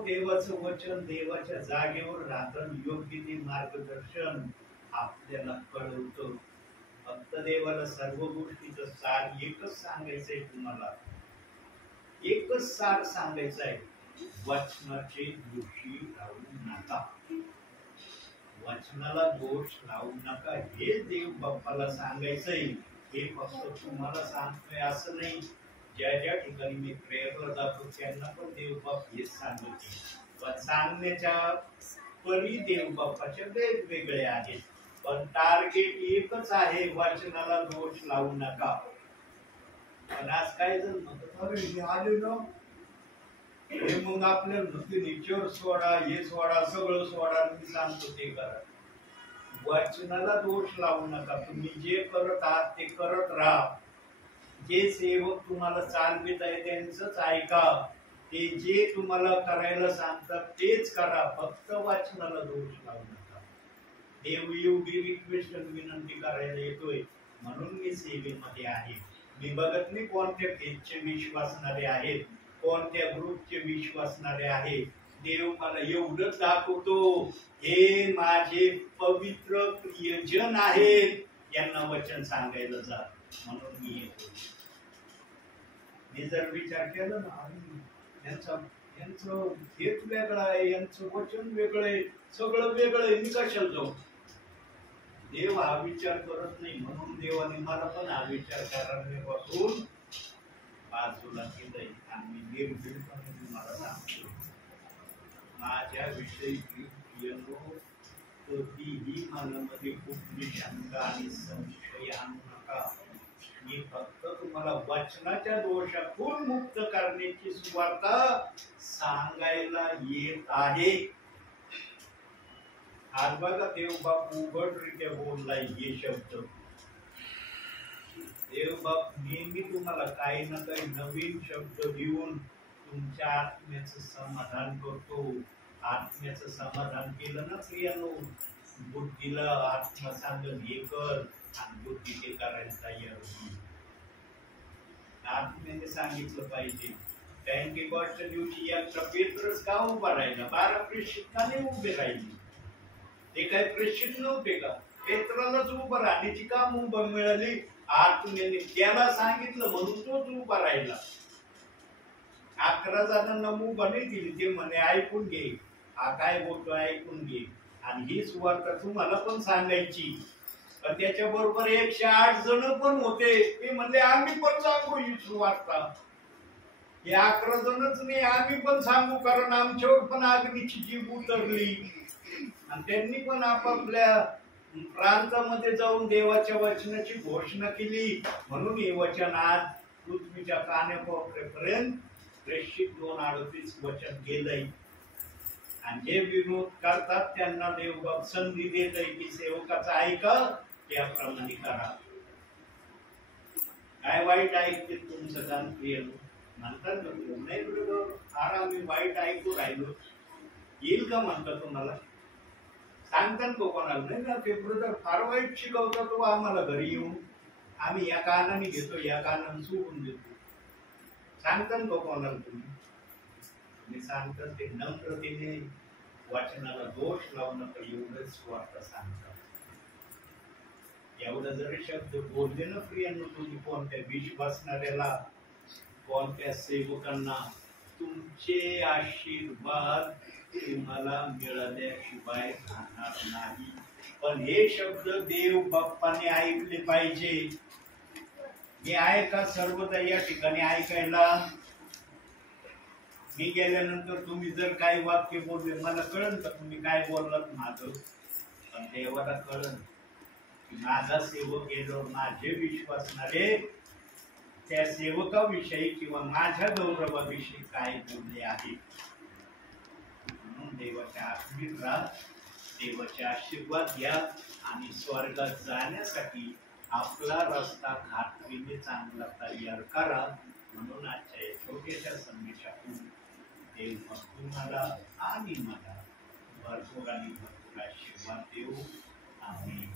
देवाचं वचन देवाच्या जागेवर राहतं, योग्य ते मार्गदर्शन आपल्याला कळवतं. फक्त देवाला सर्व गोष्टीचं सार एकच सांगायचंय तुम्हाला, एकच सार सांगायचं आहे. वचनाचे दोषी लावू नका, वचनाला दोष लावू नका, हे देव बाप्पाला सांगायचंय. हे फक्त तुम्हाला सांगतोय असं नाही. ज्या ज्या ठिकाणी मी प्रेयरला जातो त्यांना पण देव बाप हेच सांगते. पण सांगण्याच्या परी देव बाप्पाचे वेगवेगळे आहेत, पण टार्गेट एकच आहे, वचनाला दोष लावू नका. पण आज काय जण म्हणतात अरे हे आले ना, हे मग आपल्याला म्हणते निचर सोडा, हे सोडा, सगळं सोडा, मी सांगतो ते करा. वचनाला दोष लावू नका. तुम्ही जे करत आहात ते करत राहा. जे सेवक तुम्हाला चालवित आहे त्यांचंच ऐका. ते जे तुम्हाला करायला सांगतात तेच करा, फक्त वचनाला दोष लावू नका. देव एवढी रिक्वेस्ट विनंती करायला येतोय म्हणून मी सेवेमध्ये आहे. मी बघत नाही कोणत्या फेजचे विश्वासणारे आहेत, कोणत्या ग्रुपचे विश्वासणारे आहेत. देव मला एवढंच दाखवतो, हे माझे पवित्र प्रियजन आहेत, यांना वचन सांगायला जा म्हणून मी येतो. मी जर विचार केला ना, यांचं हेच वेगळं आहे, यांचं वचन वेगळं आहे, सगळं वेगळं आहे, मी कशाला जाऊ. देव हा विचार करत नाही, म्हणून देवाने मला पण हा विचार करण्यापासून बाजूला केलंय. आणि मी निर्भीडपणे तुम्हाला सांगतो, माझ्याविषयी कधीही मनामध्ये कुठली शंका आणि संशय आणू नका. मी फक्त तुम्हाला वचनाच्या दोषातून मुक्त करण्याची सुवार्ता सांगायला येत आहे. आज बघा देवबाप उघडरित्या बोललाय हे शब्द. देवबाप नेहमी तुम्हाला काही ना काही नवीन शब्द देऊन तुमच्या आत्म्याचं समाधान करतो. आत्म्याचं समाधान केलं ना प्रियानो, बुद्धीला आत्मा सांगल हे कर आणि बुद्धी ते करायला तयार होईल. आत्म्याने सांगितलं पाहिजे. बँकेबाटच्या दिवशी या पेत्रच का उभा राहिला? 12 प्रेषित का नाही उभे राहिले? ते काय प्रेषित नव्हते का? पेत्रालाच उभं राहण्याची का मुभा मिळाली? आत्म्याने त्याला सांगितलं म्हणून तोच उभा राहिला. 11 जणांना मुभा नाही दिली. ते म्हणे ऐकून घे, हा काय बोलतो ऐकून घे, आणि ही सुवार्ता तुम्हाला पण सांगायची. पण त्याच्या बरोबर 108 जण पण होते. ते म्हणले आम्ही पण सांगू ही सुवार्ता. हे 11 जणच नाही, आम्ही पण सांगू, कारण आमच्यावर पण अग्नीची जीभ उतरली. आणि त्यांनी पण आपापल्या प्रांतामध्ये जाऊन देवाच्या वचनाची घोषणा केली. म्हणून हे वचन आज पृथ्वीच्या कानाकोपऱ्यापर्यंत प्रेषित 2:38 वचन गेलंय. आणि जे विरोध करतात त्यांना देवबाप संधी देत आहे की सेवकाचं ऐका, त्याप्रमाणे करा. काय वाईट ऐकते तुमचं काम प्रिय म्हणतात नाही बरोबर, फार आम्ही वाईट ऐकू राहिलो येईल का म्हणतात तुम्हाला? सांगतात तो कोणाला नाही ना, ते ब्रदर फार वाईट शिकवतात तो आम्हाला घरी येऊन, आम्ही या कानाने घेतो या कानाने सोडून देतो. सांगतात तो कोणाला तुम्ही सांगतात ते नम्रतेने वाचनाला दोष लावू नका एवढंच वार्ता सांगतात. एवढं जरी शब्द बोलले ना प्रियांनो तुम्ही कोणत्या विश्वासणाऱ्याला, कोणत्या सेवकांना, तुमचे आशीर्वाद तुम्हाला मिळाल्याशिवाय राहणार नाही. पण हे शब्द देव बाप्पाने ऐकले पाहिजे. मी आहे का सर्वदा या ठिकाणी ऐकायला? मी गेल्यानंतर तुम्ही जर काही वाक्य बोलले मला कळलं का तुम्ही काय बोललात माझं? पण देवाला कळलं की माझा सेवक गेल्यावर माझे विश्वासणारे त्या सेवकाविषयी किंवा माझ्या गौरवाविषयी काय बोलले आहे. म्हणून देवाच्या आठवणीत राहा, देवाचे आशीर्वाद घ्या आणि स्वर्गात जाण्यासाठी आपला रस्ता खात्रीने चांगला तयार करा. म्हणून आजच्या या छोट्याशा संदेशातून देव तुम्हाला आणि मला भरपूर आणि भरपूर आशीर्वाद देऊ. आम्ही